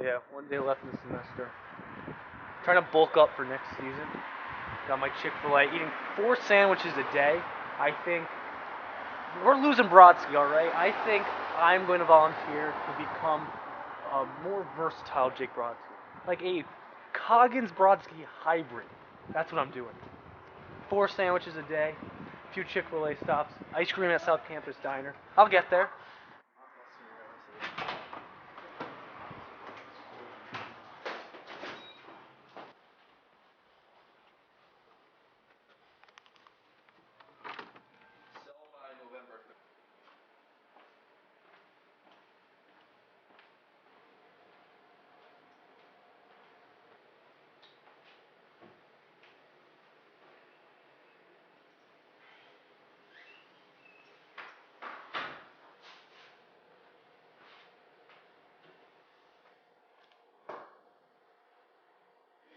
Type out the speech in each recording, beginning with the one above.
Yeah, one day left in the semester. Trying to bulk up for next season. Got my Chick-fil-A, eating 4 sandwiches a day. I think we're losing Brodsky, all right? I think I'm going to volunteer to become a more versatile Jake Brodsky. Like a Coggins-Brodsky hybrid. That's what I'm doing. 4 sandwiches a day, a few Chick-fil-A stops, ice cream at South Campus Diner. I'll get there.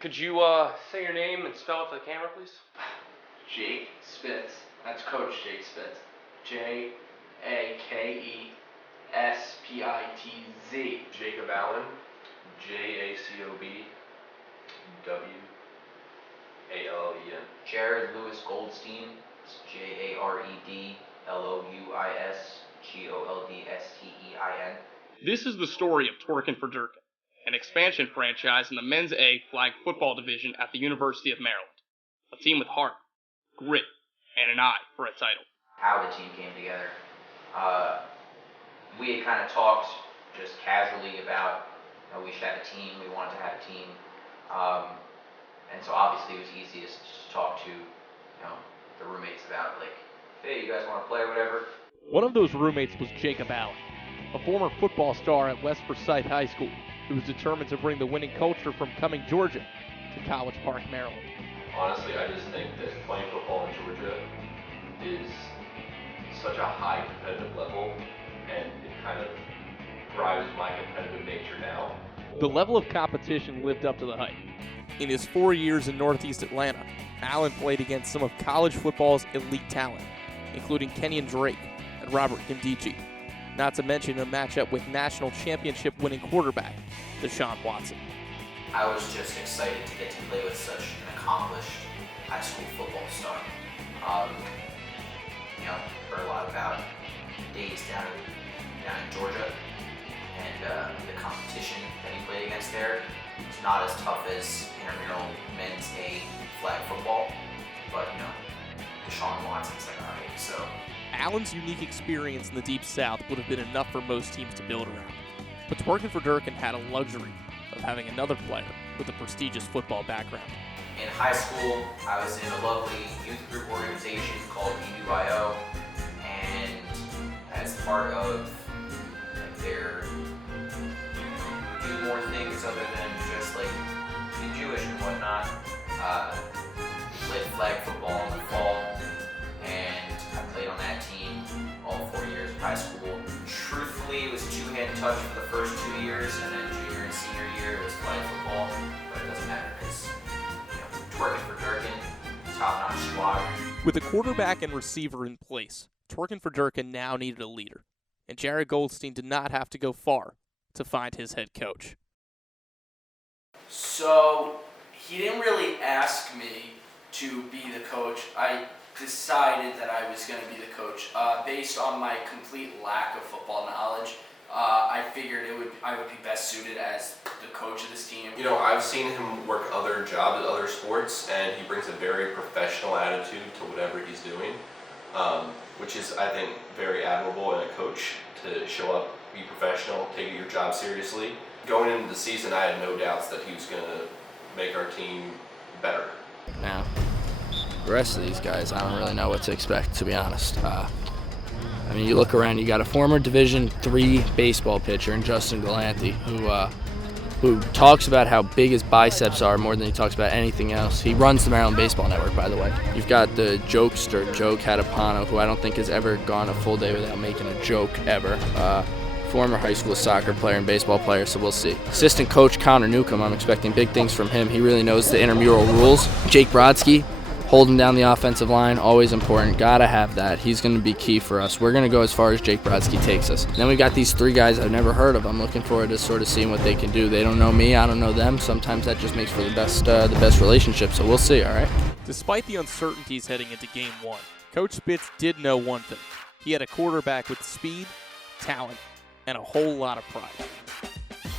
Could you say your name and spell it for the camera, please? Jake Spitz. That's Coach Jake Spitz. Jakespitz. Jacob Allen. JACOBWALLEN. Jared Goldstein. It's JAREDLOUISGOLDSTEIN. This is the story of Twerkin For Durkin, an expansion franchise in the Men's A flag football division at the University of Maryland. A team with heart, grit, and an eye for a title. How the team came together. We had kind of talked just casually about we should have a team, we wanted to have a team. And so obviously it was easiest to just talk to the roommates about hey, you guys want to play or whatever. One of those roommates was Jacob Allen, a former football star at West Forsyth High School, who was determined to bring the winning culture from Cumming, Georgia, to College Park, Maryland. Honestly, I just think that playing football in Georgia is such a high competitive level, and it kind of drives my competitive nature now. The level of competition lived up to the hype. In his 4 years in Northeast Atlanta, Allen played against some of college football's elite talent, including Kenyon Drake and Robert Nkemdiche, not to mention a matchup with national championship winning quarterback Deshaun Watson. I was just excited to get to play with such an accomplished high school football star. Heard a lot about days down in Georgia and the competition that he played against there. It's not as tough as intramural men's A flag football, but Deshaun Watson's alright, so. Allen's unique experience in the Deep South would have been enough for most teams to build around. But Twerkin For Durkin had a luxury of having another player with a prestigious football background. In high school, I was in a lovely youth group organization called EBYO, and as part of their do more things other than just be Jewish and whatnot, played flag football in the fall, and I played on that team all 4 years of high school. Truthfully, it was two-hand touch for the first 2 years, and then junior and senior year it was flag football, but it doesn't matter because Twerkin For Durkin, top-notch squad. With a quarterback and receiver in place, Twerkin For Durkin now needed a leader, and Jared Goldstein did not have to go far to find his head coach. So he didn't really ask me to be the coach. I decided that I was going to be the coach based on my complete lack of football knowledge. I figured I would be best suited as the coach of this team. I've seen him work other jobs, other sports, and he brings a very professional attitude to whatever he's doing, which is, I think, very admirable in a coach, to show up, be professional, take your job seriously. Going into the season, I had no doubts that he was going to make our team better. Now, the rest of these guys, I don't really know what to expect, to be honest. You look around, you got a former Division III baseball pitcher in Justin Galante, who talks about how big his biceps are more than he talks about anything else. He runs the Maryland Baseball Network, by the way. You've got the jokester, Joe Catapano, who I don't think has ever gone a full day without making a joke, ever. Former high school soccer player and baseball player, so we'll see. Assistant coach Connor Newcomb, I'm expecting big things from him. He really knows the intramural rules. Jake Brodsky, Holding down the offensive line, always important. Gotta have that. He's going to be key for us. We're going to go as far as Jake Brodsky takes us. Then we've got these 3 guys I've never heard of. I'm looking forward to sort of seeing what they can do. They don't know me, I don't know them. Sometimes that just makes for the best relationship. So we'll see. All right. Despite the uncertainties heading into Game 1, Coach Spitz did know one thing. He had a quarterback with speed, talent, and a whole lot of pride.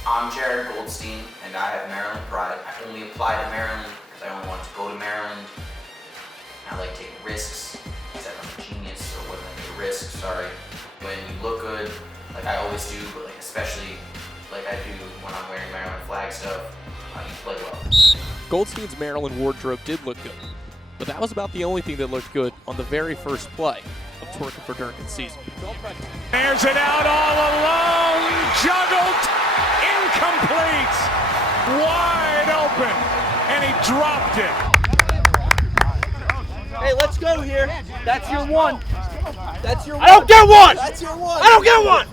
I'm Jared Goldstein, and I have Maryland pride. I only apply to Maryland because I only want to go to Maryland. I like taking risks, except I'm a genius, or wasn't a risk, sorry. When you look good, like I always do, but like especially like I do when I'm wearing Maryland flag stuff, you play well. Goldstein's Maryland wardrobe did look good, but that was about the only thing that looked good on the very first play of Twerkin For Durkin season. Airs it out all alone, juggled, incomplete, wide open, and he dropped it. Hey, let's go here. That's your one. That's your one. I don't get one! That's your one. I don't get one!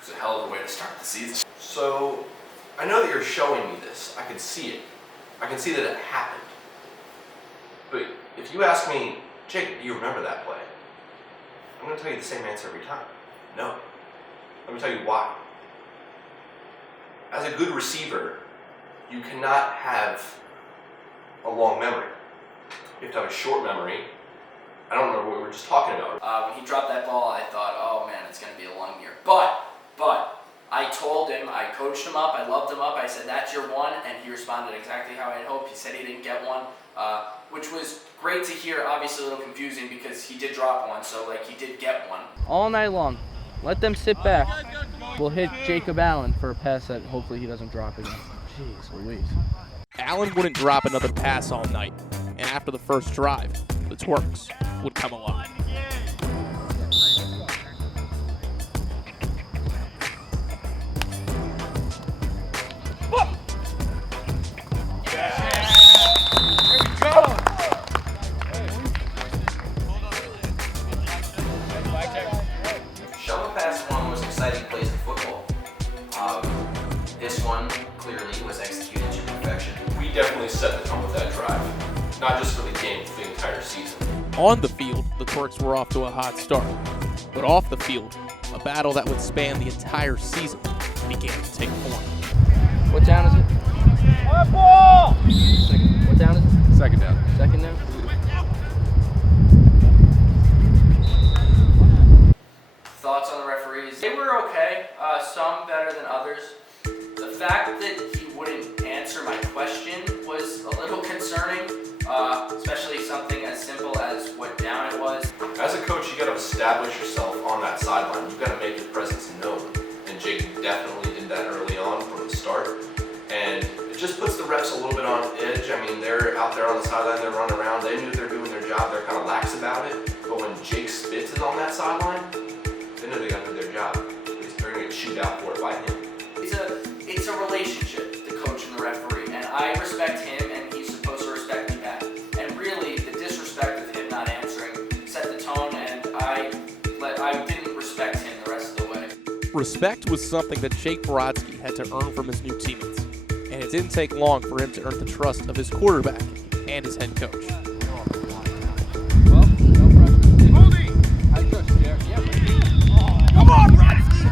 It's a hell of a way to start the season. So, I know that you're showing me this. I can see it. I can see that it happened. But if you ask me, Jake, do you remember that play? I'm going to tell you the same answer every time. No. Let me tell you why. As a good receiver, you cannot have a long memory. You have to have a short memory. I don't remember what we were just talking about. When he dropped that ball, I thought, oh man, it's going to be a long year. But I told him, I coached him up, I loved him up. I said, that's your one, and he responded exactly how I had hoped. He said he didn't get one, which was great to hear. Obviously a little confusing because he did drop one, so like he did get one. All night long. Let them sit back. We'll hit Jacob Allen for a pass that hopefully he doesn't drop again. Jeez Louise. Allen wouldn't drop another pass all night, and after the first drive, the Twerks would come alive. Shovel pass is one of the most exciting plays in football. This one clearly was executed to perfection. We definitely set the tone with that drive, not just for the game, for the entire season. On the field, the Twerks were off to a hot start. But off the field, a battle that would span the entire season began to take form. What down is it? What down is it? Second down. Second down? Thoughts on the referees? They were okay, some better than others. The fact that he wouldn't answer my question was a little concerning, especially something as simple as what down it was. As a coach, you got to establish yourself on that sideline. You've got to make your presence known. And Jake definitely did that early on from the start. And it just puts the refs a little bit on edge. I mean, they're out there on the sideline, they're running around. They knew they're doing their job. They're kind of lax about it. But when Jake Spitz is on that sideline, they know they got to do their job. They're going to get chewed out for it by him. It's a relationship, the coach and the referee, and I respect him, and he's supposed to respect me back. And really, the disrespect of him not answering set the tone, and I didn't respect him the rest of the way. Respect was something that Jake Brodsky had to earn from his new teammates, and it didn't take long for him to earn the trust of his quarterback and his head coach. Well, no pressure. I trust you, Jared. Yeah. Come on, Brodsky!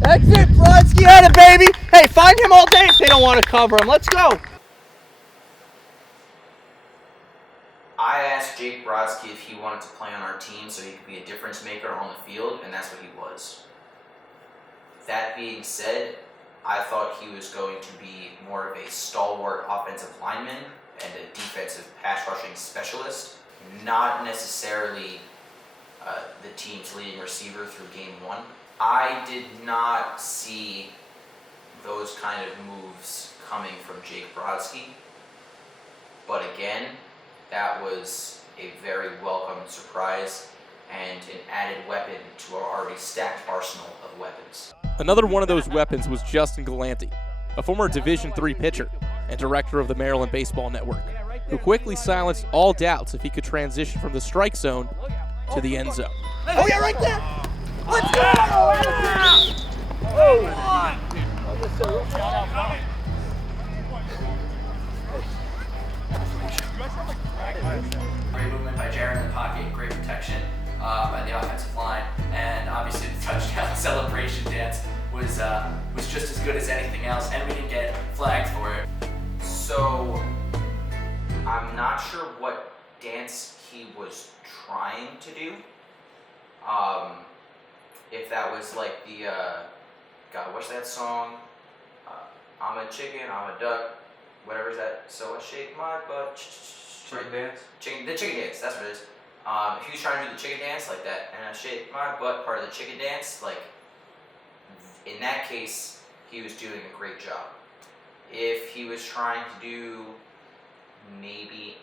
That's it, Brodsky had it, baby. Hey, find him all day if they don't want to cover him. Let's go. I asked Jake Brodsky if he wanted to play on our team so he could be a difference maker on the field, and that's what he was. That being said, I thought he was going to be more of a stalwart offensive lineman and a defensive pass rushing specialist, not necessarily the team's leading receiver through game one. I did not see those kind of moves coming from Jake Brodsky, but again, that was a very welcome surprise and an added weapon to our already stacked arsenal of weapons. Another one of those weapons was Justin Galante, a former Division III pitcher and director of the Maryland Baseball Network, who quickly silenced all doubts if he could transition from the strike zone to the end zone. Oh, yeah, right there. Let's go. Great movement by Jared in the pocket, great protection by the offensive line, and obviously the touchdown celebration dance was just as good as anything else, and we didn't get flagged for it. So, I'm not sure what dance he was trying to do. If that was like the, God, what's that song? I'm a chicken, I'm a duck, whatever is that? So I shake my butt. Chicken dance? The chicken dance, that's what it is. If he was trying to do the chicken dance like that, and I shake my butt, part of the chicken dance, like, in that case, he was doing a great job. If he was trying to do maybe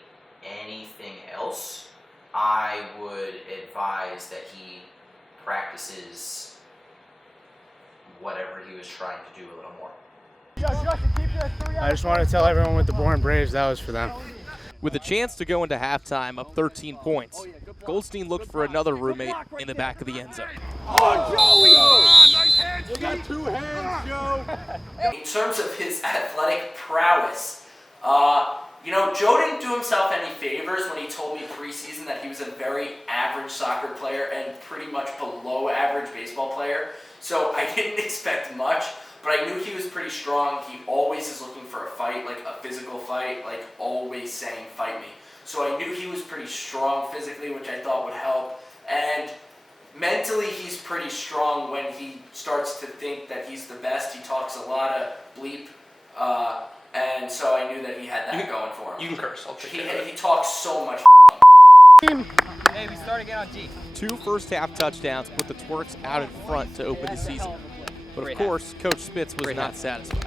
anything else, I would advise that he practices whatever he was trying to do a little more. I just want to tell everyone with the Born Braves that was for them. With a chance to go into halftime up 13 points, Goldstein looked for another roommate in the back of the end zone. Nice hands, you got 2 hands, Joe. In terms of his athletic prowess, Joe didn't do himself any favors when he told me preseason that he was a very average soccer player and pretty much below average baseball player. So I didn't expect much, but I knew he was pretty strong. He always is looking for a fight, like a physical fight, like always saying, fight me. So I knew he was pretty strong physically, which I thought would help. And mentally, he's pretty strong when he starts to think that he's the best. He talks a lot of bleep. And so I knew that he had that going for him. You can curse. I'll take care of it. He talks so much. Hey, we start again on G. 2 first-half touchdowns put the Twerks out in front to open the season. But of course, Coach Spitz was not satisfied.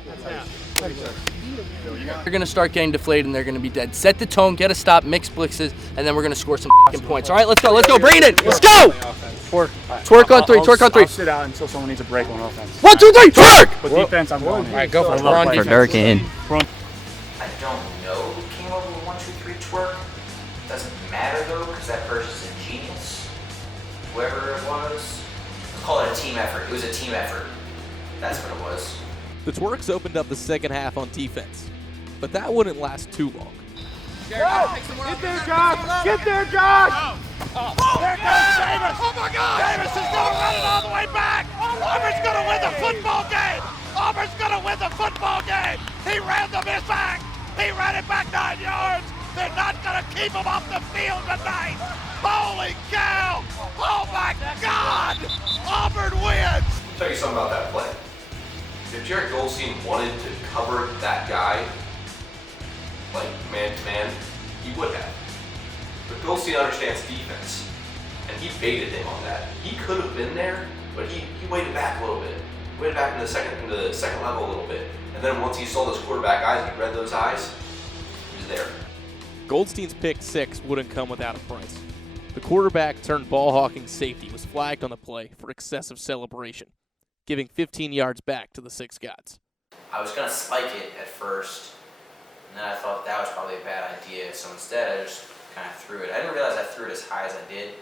They're going to start getting deflated and they're going to be dead. Set the tone, get a stop, mix blitzes, and then we're going to score some points. All right, let's go, bring it in, let's go! Twerk on 3, twerk on 3. I'll sit out until someone needs a break on offense. 1, 2, 3, twerk! But defense, I'm going. All right, go for it. For Durkin. I don't know who came up with 1, 2, 3 twerk. Doesn't matter though, because that person's a genius. Whoever it was. Let's call it a team effort. It was a team effort. That's what it was. The Twerks opened up the second half on defense, but that wouldn't last too long. Get there, Josh! Get there, Josh! There goes Davis! Oh my God! Davis is going to run it all the way back! Auburn's going to win the football game! Auburn's going to win the football game! He ran the miss back! He ran it back 9 yards! They're not going to keep him off the field tonight! Holy cow! Oh my God! Auburn wins! I'll tell you something about that play. If Jared Goldstein wanted to cover that guy, like man to man, he would have. But Goldstein understands defense, and he baited him on that. He could have been there, but he waited back a little bit. Waited back into the second level a little bit. And then once he saw those quarterback eyes, he read those eyes, he was there. Goldstein's pick 6 wouldn't come without a price. The quarterback turned ball-hawking safety was flagged on the play for excessive celebration, giving 15 yards back to the Six Gods. I was going to spike it at first, and then I thought that was probably a bad idea, so instead I just kind of threw it. I didn't realize I threw it as high as I did.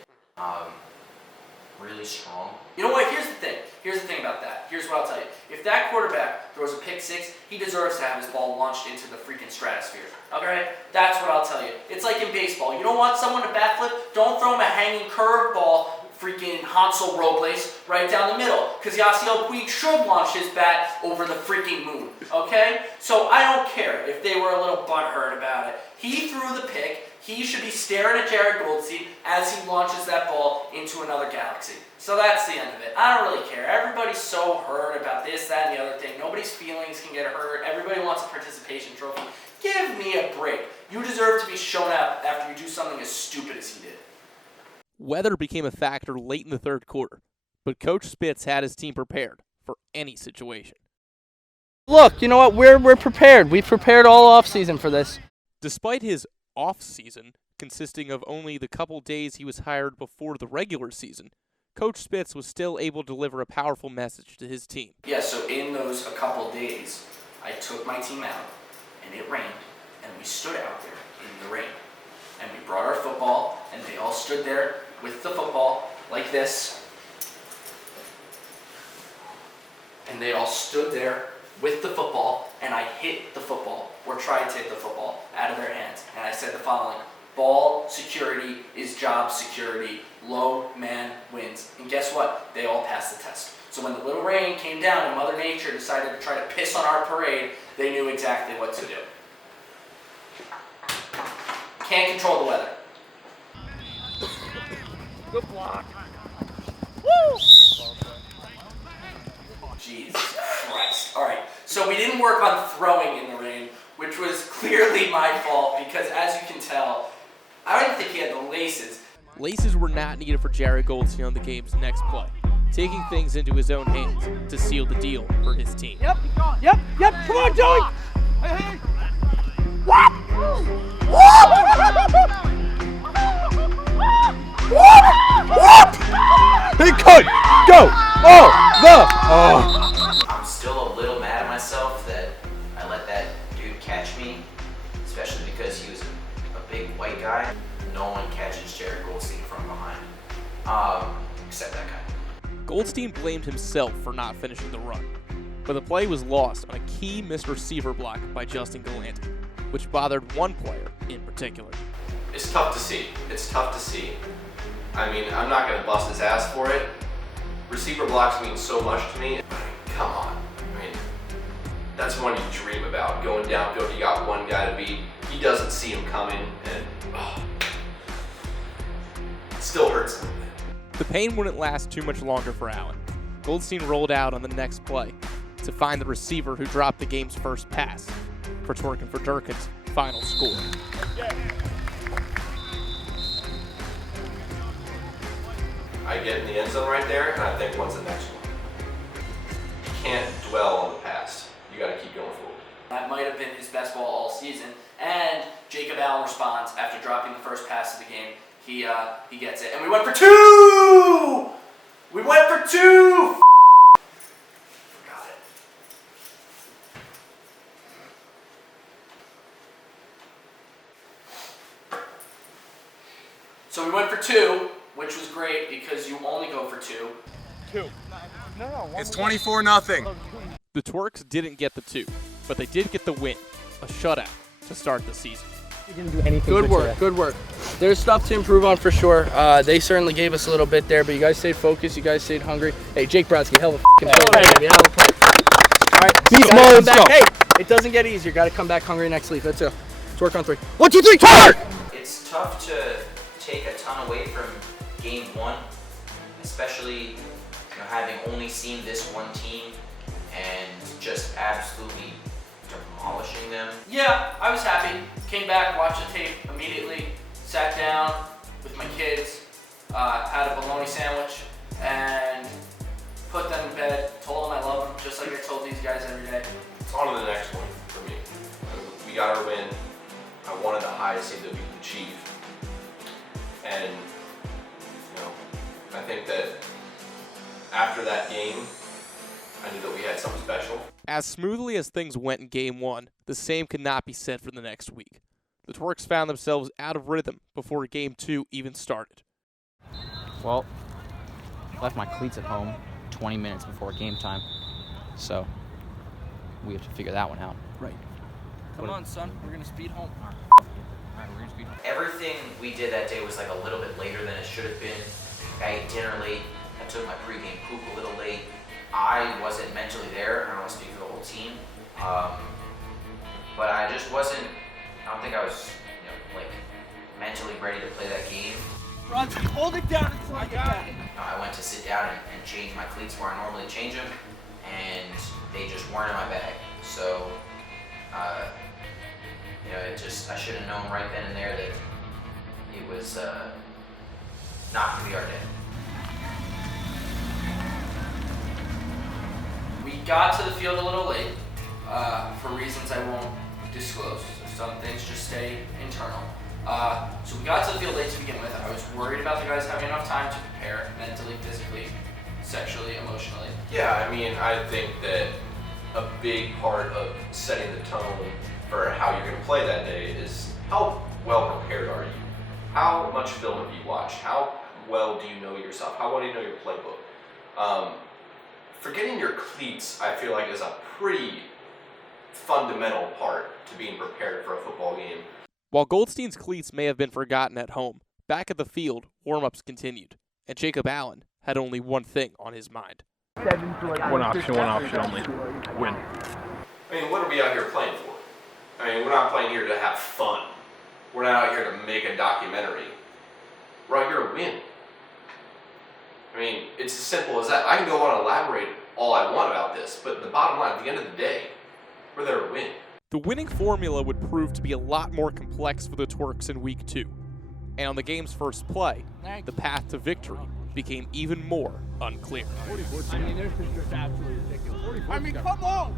Really strong. You know what? Here's the thing. Here's the thing about that. Here's what I'll tell you. If that quarterback throws a pick 6, he deserves to have his ball launched into the freaking stratosphere. Okay? That's what I'll tell you. It's like in baseball. You don't want someone to bat flip? Don't throw him a hanging curveball, freaking Hansel Robles, right down the middle. Because Yasiel Puig should launch his bat over the freaking moon. Okay? So I don't care if they were a little butthurt about it. He threw the pick. He should be staring at Jared Goldstein as he launches that ball into another galaxy. So that's the end of it. I don't really care. Everybody's so hurt about this, that, and the other thing. Nobody's feelings can get hurt. Everybody wants a participation trophy. Give me a break. You deserve to be shown up after you do something as stupid as he did. Weather became a factor late in the third quarter, but Coach Spitz had his team prepared for any situation. Look, you know what? We're prepared. We've prepared all offseason for this. Despite his off-season, consisting of only the couple days he was hired before the regular season, Coach Spitz was still able to deliver a powerful message to his team. Yeah, so in those a couple days, I took my team out, and it rained, and we stood out there in the rain. And we brought our football, and they all stood there with the football, like this. And they all stood there with the football, and I hit the football, or tried to hit the football, out of their hands. And I said the following: ball security is job security. Low man wins. And guess what? They all passed the test. So when the little rain came down and Mother Nature decided to try to piss on our parade, they knew exactly what to do. Can't control the weather. Good block. Woo! Jesus Christ. All right, so we didn't work on throwing in the rain, which was clearly my fault because, as you can tell, I didn't think he had the laces. Laces were not needed for Jared Goldstein on the game's next play, taking things into his own hands to seal the deal for his team. Yep. Come on, Joey. Hey. What? He could go. I'm still a little mad at myself that I let that dude catch me, especially because he was a big white guy. No one catches Jared Goldstein from behind, except that guy. Goldstein blamed himself for not finishing the run, but the play was lost on a key missed receiver block by Justin Glen, which bothered one player in particular. It's tough to see. I mean, I'm not going to bust his ass for it. Receiver blocks mean so much to me. I mean, come on. I mean, that's one you dream about. Going downfield, you got one guy to beat. He doesn't see him coming, and it still hurts a little bit. The pain wouldn't last too much longer for Allen. Goldstein rolled out on the next play to find the receiver who dropped the game's first pass for Twerkin For Durkin's final score. I get in the end zone right there, and I think, what's the next one? You can't dwell on the past. You got to keep going forward. That might have been his best ball all season. And Jacob Allen responds after dropping the first pass of the game. He gets it. And we went for two! Forgot it. So we went for two, which was great because you only go for two. It's 24-0. The Twerks didn't get the 2, but they did get the win, a shutout to start the season. You didn't do anything. Good work. There's stuff to improve on for sure. They certainly gave us a little bit there, but you guys stayed focused. You guys stayed hungry. Hey, Jake Brodsky, hell of a f***ing play, baby. Hell of a play. All right, Beat you gotta Mo, come let's back. go. Hey, it doesn't get easier. Got to come back hungry next week. Let's go. Twerk on 3. 1, 2, 3, twerk! It's tough to take a ton away from game one, especially having only seen this one team and just absolutely demolishing them. Yeah, I was happy. Came back, watched the tape immediately, sat down with my kids, had a bologna sandwich, and put them to bed, told them I love them, just like I told these guys every day. It's on to the next one for me. We got our win. I wanted the highest seed that we could achieve. And, I think that after that game, I knew that we had something special. As smoothly as things went in Game 1, the same could not be said for the next week. The Twerks found themselves out of rhythm before Game 2 even started. Well, I left my cleats at home 20 minutes before game time, so we have to figure that one out. Right. Come on, son. We're going to speed home. Everything we did that day was like a little bit later than it should have been. I ate dinner late. I took my pregame poop a little late. I wasn't mentally there. I don't want to speak for the whole team. But I just wasn't, I don't think I was, mentally ready to play that game. Brodsky, hold it down until I get back. I went to sit down and change my cleats where I normally change them, and they just weren't in my bag. So, I should have known right then and there that it was not going to be our day. We got to the field a little late for reasons I won't disclose. So some things just stay internal. So we got to the field late to begin with. I was worried about the guys having enough time to prepare mentally, physically, sexually, emotionally. Yeah, I think that a big part of setting the tone for how you're going to play that day is how well prepared are you? How much film have you watched? How well do you know yourself? How well do you know your playbook? forgetting your cleats, I feel like, is a pretty fundamental part to being prepared for a football game. While Goldstein's cleats may have been forgotten at home, back at the field, warm-ups continued, and Jacob Allen had only one thing on his mind. One option only. Win. I mean, what are we out here playing for? I mean, we're not playing here to have fun. We're not out here to make a documentary. We're out here to win. I mean, it's as simple as that. I can go on and elaborate all I want about this, but the bottom line, at the end of the day, we're there to win. The winning formula would prove to be a lot more complex for the Twerks in Week 2. And on the game's first play, the path to victory became even more unclear. I mean, this is just absolutely ridiculous. I mean, come on!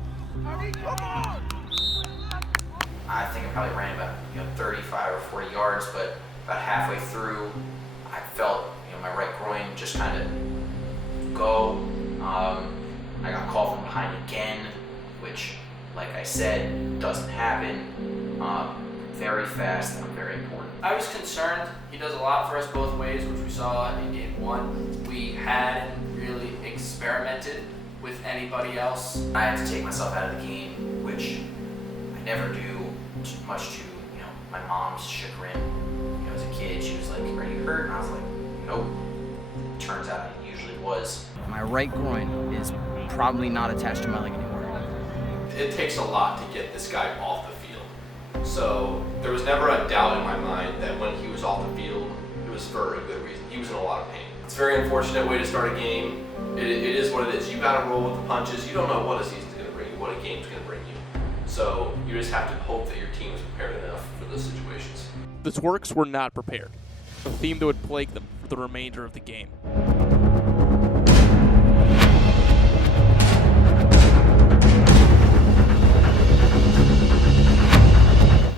I think I probably ran about 35 or 40 yards, but about halfway through, I felt my right groin just kind of go. I got called from behind again, which, like I said, doesn't happen. Very fast and very important. I was concerned. He does a lot for us both ways, which we saw in game 1. We hadn't really experimented with anybody else. I had to take myself out of the game, which I never do, much to my mom's chagrin. As a kid, she was like, "Are you hurt?" And I was like, "Nope." Turns out it usually was. My right groin is probably not attached to my leg anymore. It takes a lot to get this guy off the field. So there was never a doubt in my mind that when he was off the field, it was for a good reason. He was in a lot of pain. It's a very unfortunate way to start a game. It is what it is. You gotta roll with the punches. You don't know what a season's gonna bring you, what a game's gonna bring you. So you just have to hope that your team is prepared enough for those situations. The Twerks were not prepared, a theme that would plague them for the remainder of the game.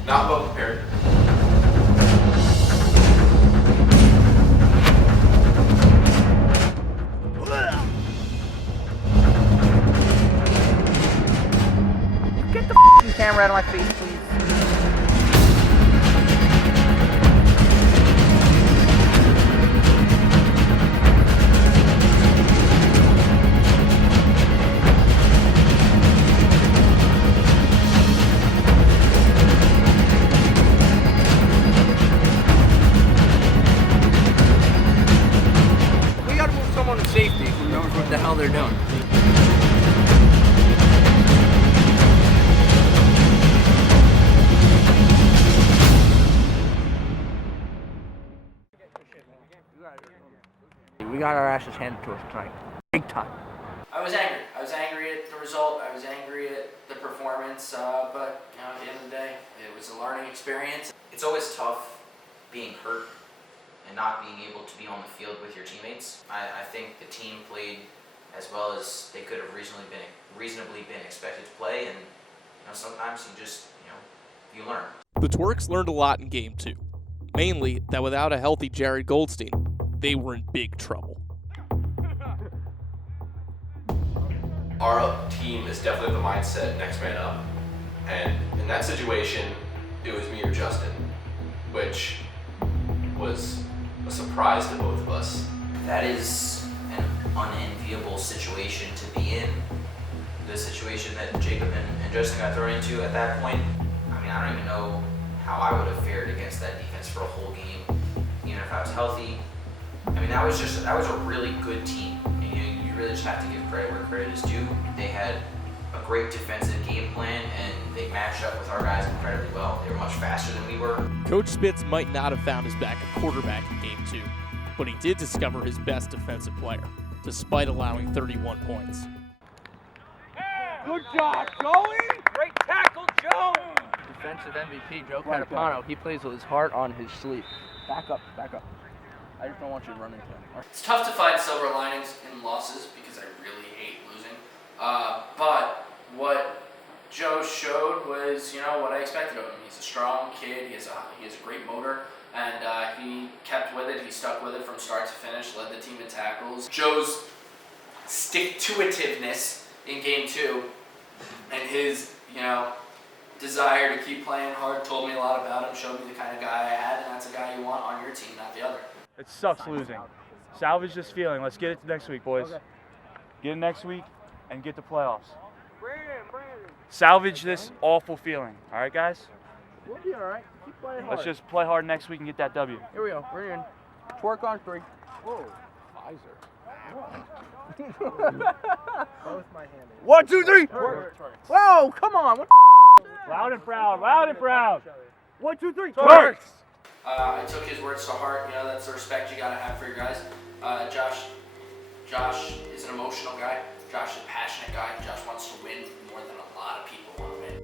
Not well prepared. Get the f***ing camera out of my face, please. We gotta move someone to safety who knows what the hell they're doing. We got our asses handed to us tonight. Big time. I was angry. I was angry at the result. I was angry at the performance. But at the end of the day, it was a learning experience. It's always tough being hurt and not being able to be on the field with your teammates. I think the team played as well as they could have reasonably been expected to play, and sometimes you learn. The Twerks learned a lot in Game 2, mainly that without a healthy Jared Goldstein, they were in big trouble. Our team is definitely the mindset next man up. And in that situation, it was me or Justin, which was a surprise to both of us. That is an unenviable situation to be in. The situation that Jacob and Justin got thrown into at that point, I don't even know how I would have fared against that defense for a whole game, even if I was healthy. That was a really good team. And you really just have to give credit where credit is due. They had a great defensive game plan, and they matched up with our guys incredibly well. They were much faster than we were. Coach Spitz might not have found his backup quarterback in Game 2, but he did discover his best defensive player, despite allowing 31 points. Good job, Joey! Great tackle, Joe! Defensive MVP, Joe Catapano. He plays with his heart on his sleeve. Back up. I just don't want you to run into him. It's tough to find silver linings in losses because I really hate losing. But what Joe showed was, what I expected of him. He's a strong kid. He has a great motor, and he kept with it. He stuck with it from start to finish. Led the team in tackles. Joe's stick-to-itiveness in Game 2 and his, desire to keep playing hard told me a lot about him. Showed me the kind of guy I had, and that's a guy you want on your team, not the other. It sucks losing. Salvage this feeling. Let's get it to next week, boys. Okay. Get it next week. and get to playoffs. Salvage this awful feeling. All right, guys? We'll be all right. Keep playing hard. Let's just play hard next week and get that W. Here we go. We're in. Twerk on 3. Whoa. Pfizer. Both my hand. 1, 2, 3. Twerk. Whoa, come on. What Loud and proud. Loud and proud. 1, 2, 3. Twerks. I took his words to heart. You know, that's the respect you gotta have for your guys. Josh is an emotional guy. Josh is a passionate guy. Josh wants to win more than a lot of people want to win.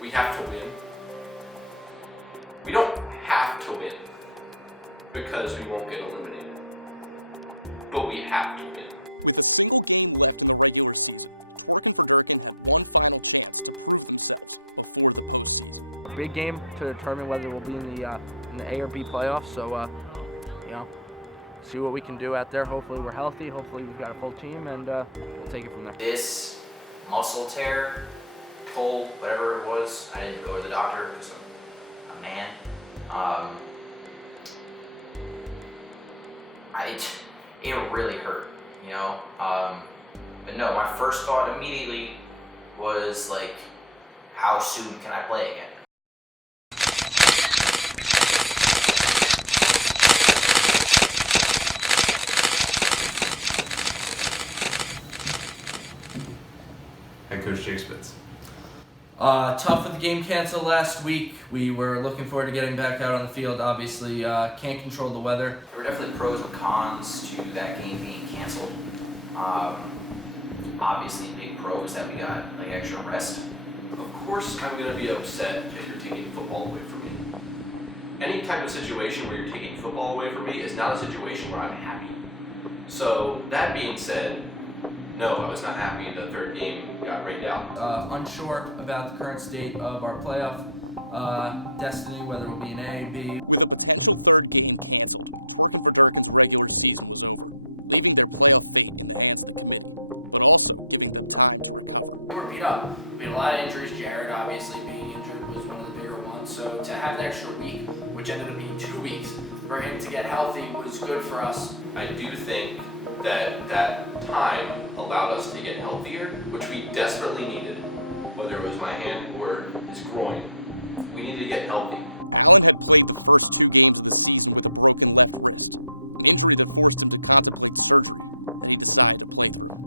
We have to win. We don't have to win because we won't get eliminated, but we have to win. Big game to determine whether we'll be in the A or B playoffs. So, you know, see what we can do out there. Hopefully we're healthy. Hopefully we've got a full team, and we'll take it from there. This muscle tear, pull, whatever it was, I didn't go to the doctor because I'm a man. It really hurt, you know. But no, my first thought immediately was like, how soon can I play again? Head coach Jake Spitz. Tough with the game canceled last week. We were looking forward to getting back out on the field. Obviously, can't control the weather. There were definitely pros and cons to that game being canceled. Obviously, big pros that we got like extra rest. Of course, I'm going to be upset if you're taking football away from me. Any type of situation where you're taking football away from me is not a situation where I'm happy. So, that being said, no, I was not happy the third game got rained out. Unsure about the current state of our playoff destiny, whether it will be an A, B. We were beat up. We had a lot of injuries. Jared, obviously, being injured was one of the bigger ones. So to have the extra week, which ended up being 2 weeks, for him to get healthy was good for us. I do think that time allowed us to get healthier, which we desperately needed, whether it was my hand or his groin. We needed to get healthy.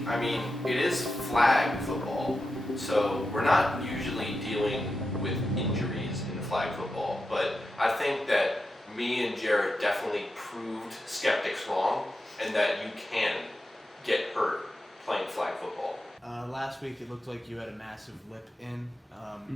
I mean, it is flag football, so we're not usually dealing with injuries in flag football, but I think that me and Jared definitely proved skeptics wrong, and that you can get hurt playing flag football. Last week it looked like you had a massive lip in.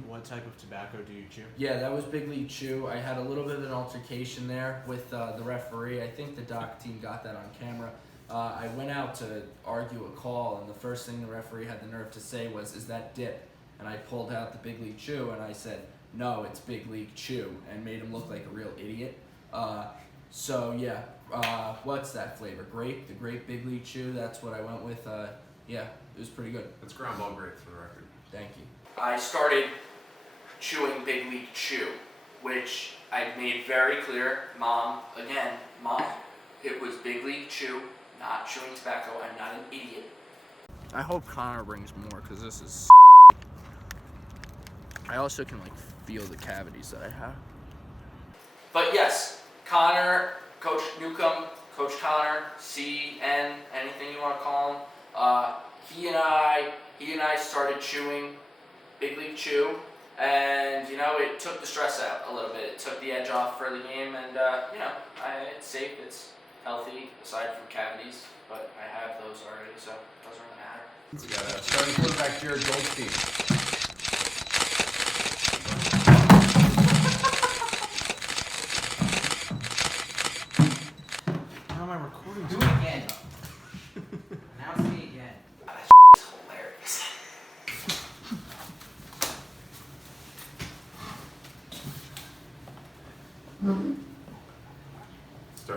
What type of tobacco do you chew? Yeah, that was Big League Chew. I had a little bit of an altercation there with the referee. I think the doc team got that on camera. I went out to argue a call, and the first thing the referee had the nerve to say was, "Is that dip?" And I pulled out the Big League Chew, and I said, "No, it's Big League Chew," and made him look like a real idiot. So yeah, what's that flavor? Grape, the Grape Big League Chew. That's what I went with. Yeah, it was pretty good. That's ground ball grape for the record. Thank you. I started chewing Big League Chew, which I made very clear, Mom, it was Big League Chew, not chewing tobacco. I'm not an idiot. I hope Connor brings more, because this is I also can like feel the cavities that I have. But yes, Connor, Coach Newcomb, Coach Connor, CN, anything you want to call him. He and I started chewing Big League Chew, and you know, it took the stress out a little bit. It took the edge off for the game, and you know, it's safe, it's healthy, aside from cavities, but I have those already, so it doesn't really matter. We got starting quarterback Jared Goldstein. How am I recording? Do it again. Announce me again. That's hilarious.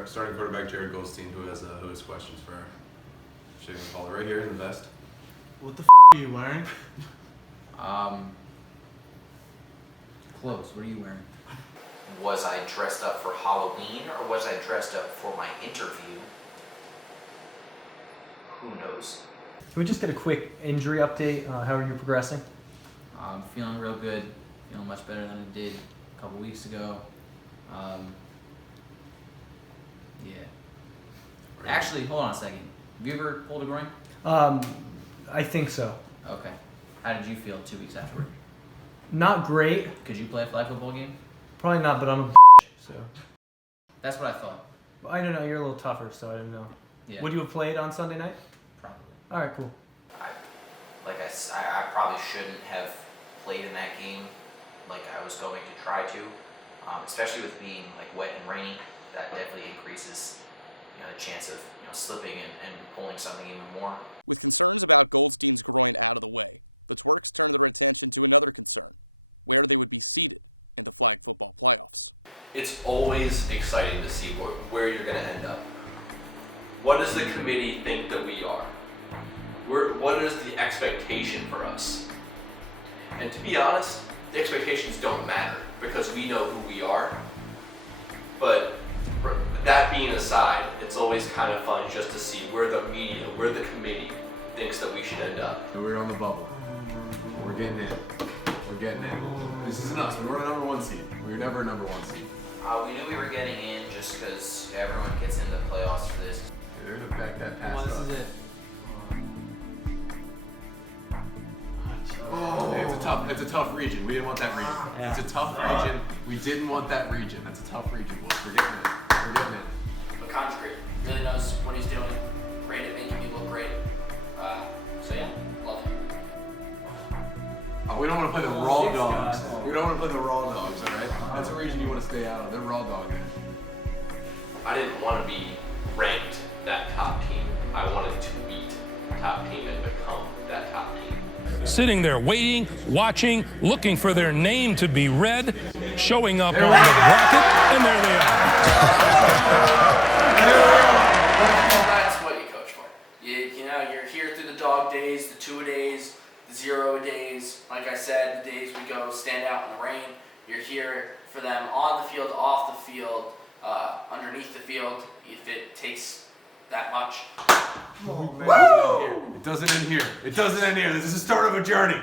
Starting quarterback Jared Goldstein, who has questions for our shaving caller right here in the vest. What the are you wearing? Clothes. What are you wearing? Was I dressed up for Halloween or was I dressed up for my interview? Who knows? Can we just get a quick injury update? How are you progressing? I'm feeling real good, feeling much better than I did a couple weeks ago. Yeah. Actually, hold on a second. Have you ever pulled a groin? I think so. Okay. How did you feel 2 weeks afterward? Not great. Could you play a flag football game? Probably not, but I'm a so. That's what I thought. I don't know. You're a little tougher, so I don't know. Yeah. Would you have played on Sunday night? Probably. All right, cool. I probably shouldn't have played in that game like I was going to try to, especially with being like wet and rainy. That definitely increases, the chance of slipping and pulling something even more. It's always exciting to see where you're going to end up. What does the committee think that we are? What is the expectation for us? And to be honest, the expectations don't matter because we know who we are. But that being aside, it's always kind of fun just to see where the media, where the committee thinks that we should end up. We're on the bubble. We're getting in. We're getting in. This isn't us. We weren't a number one seed. We were never a number one seed. We knew we were getting in just because everyone gets into the playoffs for this. They're gonna back that pass up. This is it. Oh, it's a tough region. We didn't want that region. Yeah. It's a tough region. We didn't want that region. That's a tough region, boys. We're getting it. We're getting it. But Connor's great. Really knows what he's doing. Great at making me look great. So yeah, love him. Oh, we don't want to play the raw dogs. We don't want to play the raw dogs, all right? That's a region you want to stay out of. They're raw dogging it. I didn't want to be ranked that top team. I wanted to beat top team and become that top team. Sitting there waiting, watching, looking for their name to be read, showing up on the bracket, and there they are. That's what you coach for. You're here through the dog days, the two-a-days, the zero-a-days. Like I said, the days we go stand out in the rain. You're here for them on the field, off the field, underneath the field, if it takes that much. It doesn't end here. It doesn't end here. This is the start of a journey.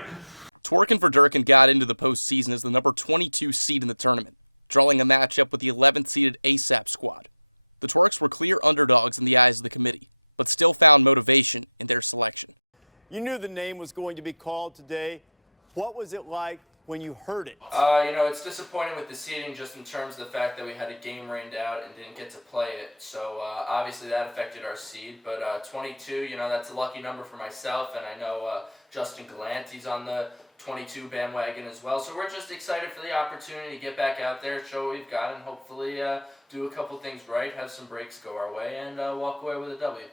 You knew the name was going to be called today. What was it like when you heard it? It's disappointing with the seeding just in terms of the fact that we had a game rained out and didn't get to play it. So obviously that affected our seed. But 22, that's a lucky number for myself, and I know Justin Galante's on the 22 bandwagon as well. So we're just excited for the opportunity to get back out there, show what we've got, and hopefully do a couple things right, have some breaks go our way, and walk away with a W.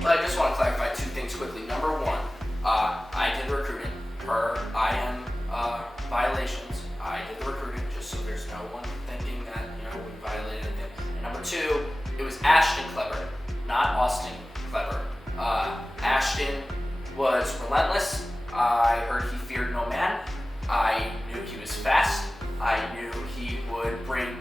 I just want to clarify two things quickly. Number one, I did recruiting per IM violations. I did the recruiting just so there's no one thinking that we violated anything. And number two, it was Ashton Clever, not Austin Clever. Ashton was relentless. I heard he feared no man. I knew he was fast. I knew he would bring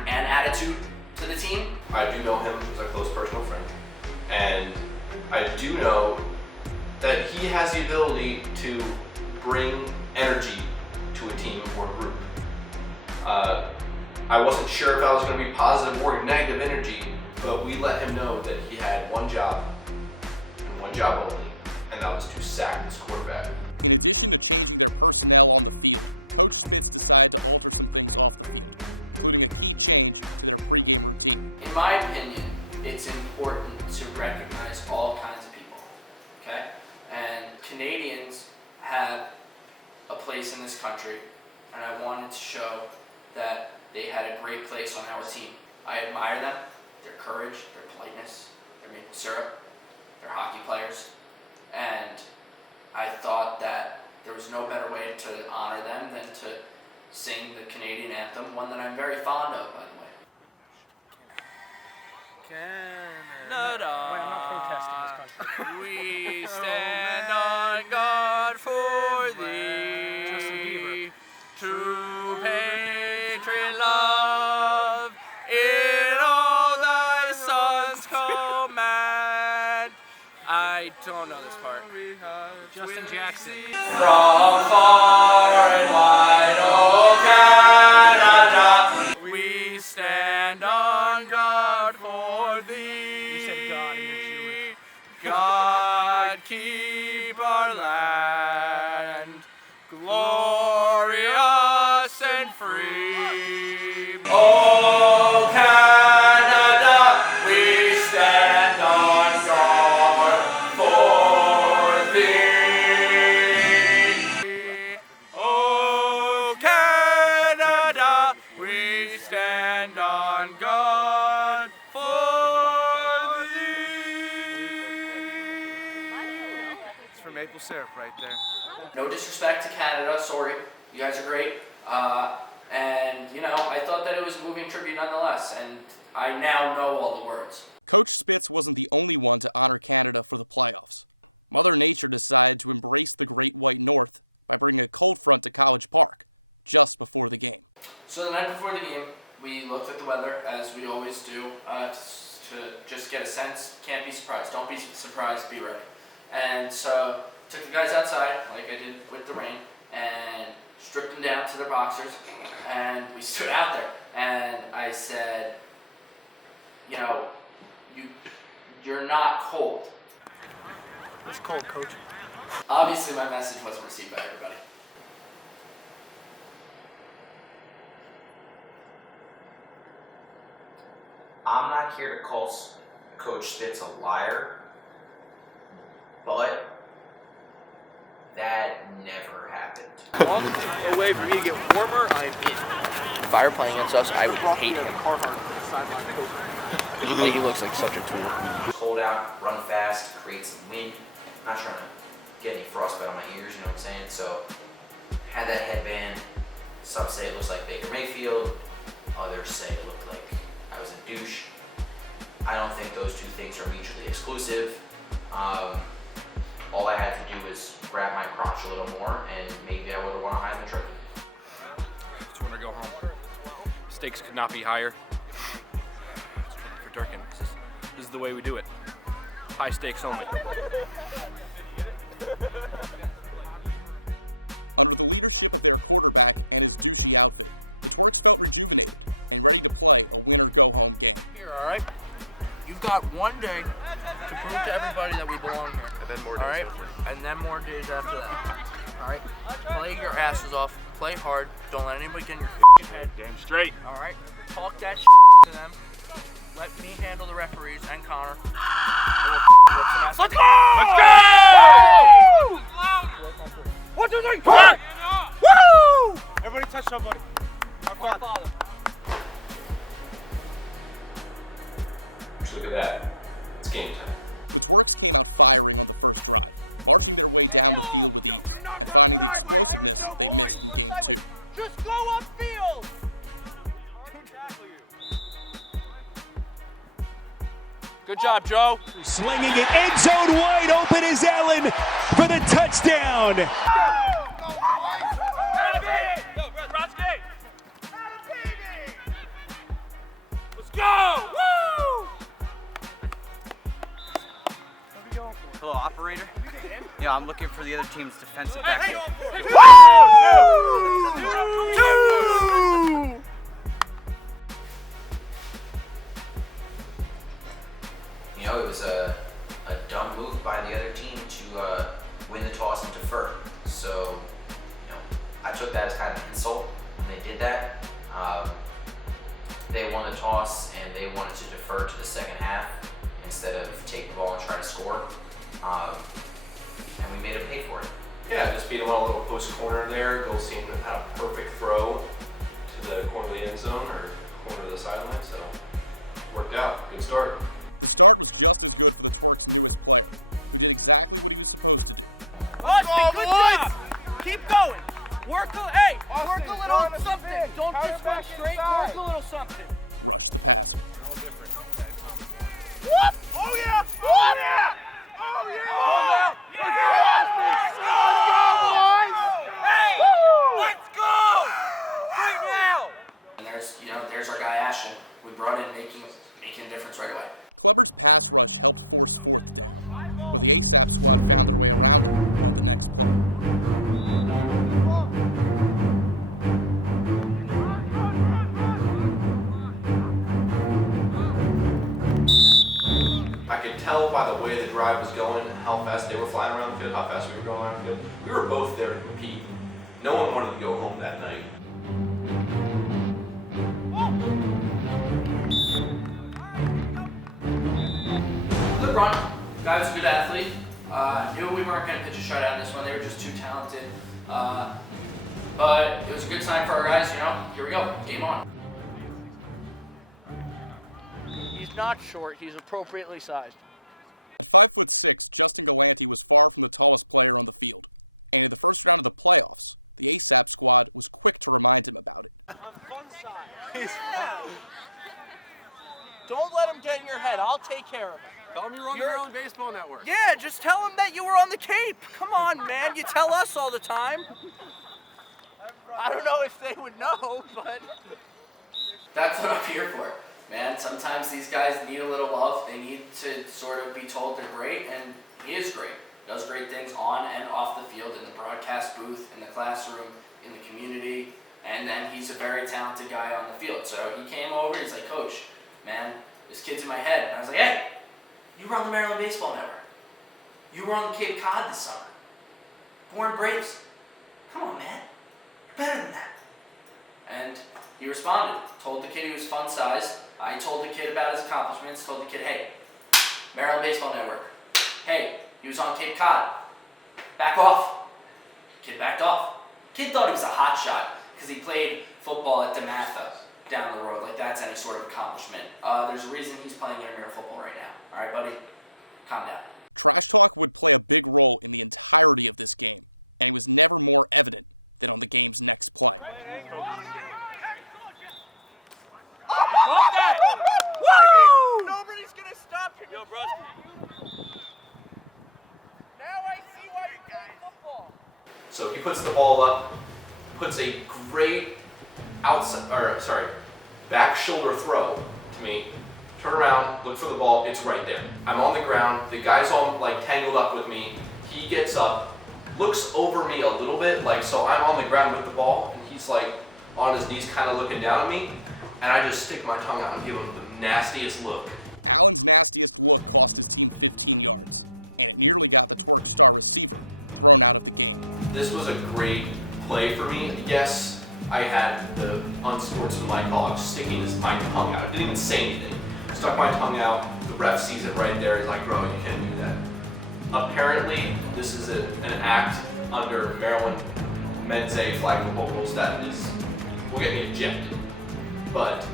an attitude to the team. I do know him as a close personal friend, and I do know that he has the ability to bring energy to a team or group. I wasn't sure if that was going to be positive or negative energy, but we let him know that he had one job, and one job only, and that was to sack this quarterback. In my opinion, it's important to recognize all kinds of people, okay? And Canadians have a place in this country, and I wanted to show that they had a great place on our team. I admire them, their courage, their politeness, their maple syrup, their hockey players, and I thought that there was no better way to honor them than to sing the Canadian anthem one that I'm very fond of, by the way. Canada. Wait, I'm not protesting this country. We stand on guard for thee. True patriot love in all thy sons command. I don't know this part. Justin Jackson. From far and wide, oh Canada, we stand on guard for thee. You said God and you're Jewish. God keep our land glorious and free. Oh Canada, we stand on guard for thee. Oh Canada, we stand on guard for thee. It's for maple syrup right there. No disrespect to Canada, sorry. You guys are great. And, you know, I thought that it was a moving tribute nonetheless, and I now know all the words. So the night before the game, we looked at the weather, as we always do, to just get a sense. Can't be surprised. Don't be surprised, be ready. And so took the guys outside, like I did with the rain, and stripped them down to their boxers, and we stood out there. And I said, you know, you're not cold. It's cold, coach. Obviously, my message wasn't received by everybody. I'm not here to call Coach Spitz a liar, but that never happened. Long way for me to get warmer, I'm in. If I were playing against us, I would hate him. Like, he looks like such a tool. Hold out, run fast, create some wind. I'm not trying to get any frostbite on my ears, you know what I'm saying? So, had that headband. Some say it looks like Baker Mayfield. Others say it looked like I was a douche. I don't think those two things are mutually exclusive. All I had to do was grab my crotch a little more, and maybe I would have won a Heisman Trophy. Just want to go home. Stakes could not be higher. It's Twerkin For Durkin. This is the way we do it. High stakes only. Here, all right? You've got one day to prove to everybody that we belong here. And then more days. All right? And then more days after that. All right? Play your asses off. Play hard. Don't let anybody get in your head. Damn straight. All right? Talk that to them. Let me handle the referees and Connor. Let's go! Let's go! Woo! 1, 2, 3, fight! Woo! Everybody touch somebody. Our Father. Look at that. It's game time. Do not run sideways. There is no point. Run sideways. Just go upfield. Good job, Joe. Slinging it, end zone wide open is Allen for the touchdown. Let's go! Woo! Hello, operator. Yeah, I'm looking for the other team's defensive back. You know, it was a dumb move by the other team to win the toss and defer. So, you know, I took that as kind of an insult when they did that. They won the toss and they wanted to defer to the second half instead of take the ball and try to score. And we made them pay for it. Yeah, just beat him on a little post corner there. Goldstein had a perfect throw to the corner of the end zone or corner of the sideline, so worked out. Good start. Austin, good job. Keep going. Work a little something. Don't just run straight. something. No different. Whoop! Oh yeah! Oh yeah! Oh yeah! Let's go, boys! Hey! Let's go! Right now! And there's our guy Ashton. We brought in making a difference right away. I could tell by the way the drive was going, how fast they were flying around the field, how fast we were going around the field. We were both there to compete. No one wanted to go home that night. Good run. Guy was a good athlete. Knew we weren't going to pitch a shutout in this one. They were just too talented. But it was a good sign for our guys. Here we go. Game on. He's not short. He's appropriately sized. Don't let him get in your head. I'll take care of him. Tell him you're on your own baseball network. Yeah, just tell him that you were on the Cape. Come on, man. You tell us all the time. I don't know if they would know, but... That's what I'm here for, man. Sometimes these guys need a little love. They need to sort of be told they're great, and he is great. Does great things on and off the field, in the broadcast booth, in the classroom, in the community, and then he's a very talented guy on the field. So he came over, he's like, Coach, man, this kid's in my head. And I was like, hey, you were on the Maryland Baseball Network. You were on the Cape Cod this summer. Born Braves. Come on, man. You're better than that. And he responded, told the kid he was fun-sized. I told the kid about his accomplishments, told the kid, hey, Maryland Baseball Network. Hey, he was on Cape Cod. Back off. Kid backed off. Kid thought he was a hot shot because he played football at DeMatha down the road. Like that's any sort of accomplishment. There's a reason he's playing intramural football right now. All right, buddy? Calm down. Woo! Nobody's gonna stop you. Yo, bro. Now I see why you play football. So he puts the ball up, puts a great back shoulder throw to me. Turn around, look for the ball, it's right there. I'm on the ground, the guy's all like tangled up with me. He gets up, looks over me a little bit, like so I'm on the ground with the ball, and he's like on his knees kind of looking down at me, and I just stick my tongue out and give him the nastiest look. This was a great play for me. Yes, I had the unsportsmanlike call of sticking my tongue out. I didn't even say anything. Stuck my tongue out. The ref sees it right there. He's like, bro, you can't do that. Apparently, this is an act under Maryland Men's A flag football rules that will get me ejected. But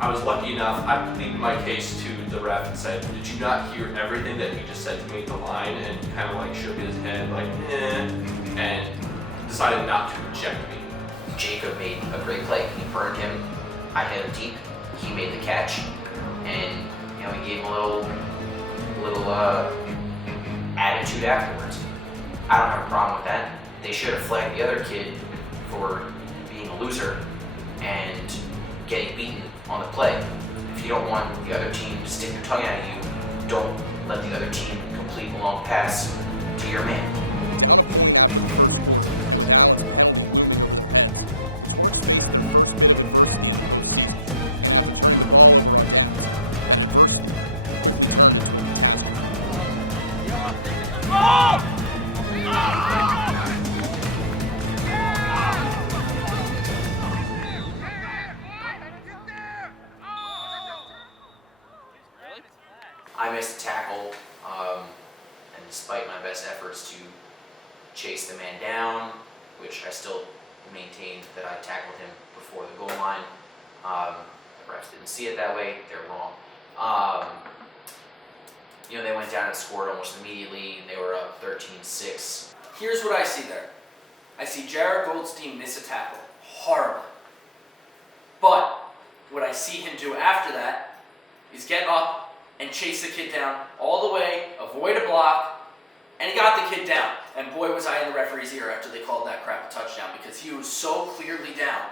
I was lucky enough, I pleaded my case to the ref and said, did you not hear everything that he just said to me at the line? And he kind of like shook his head like, and decided not to eject me. Jacob made a great play. He burned him. I hit him deep. He made the catch, and he gave him a little attitude afterwards. I don't have a problem with that. They should have flagged the other kid for being a loser and getting beaten on the play. If you don't want the other team to stick their tongue out at you, don't let the other team complete a long pass to your man. I missed a tackle, and despite my best efforts to chase the man down, which I still maintained that I tackled him before the goal line, the refs didn't see it that way. They're wrong. They went down and scored almost immediately, and they were up 13-6. Here's what I see there. I see Jared Goldstein miss a tackle horribly. But What I see him do after that is get up and chase the kid down all the way, avoid a block, and he got the kid down. And boy, was I in the referee's ear after they called that crap a touchdown, because he was so clearly down.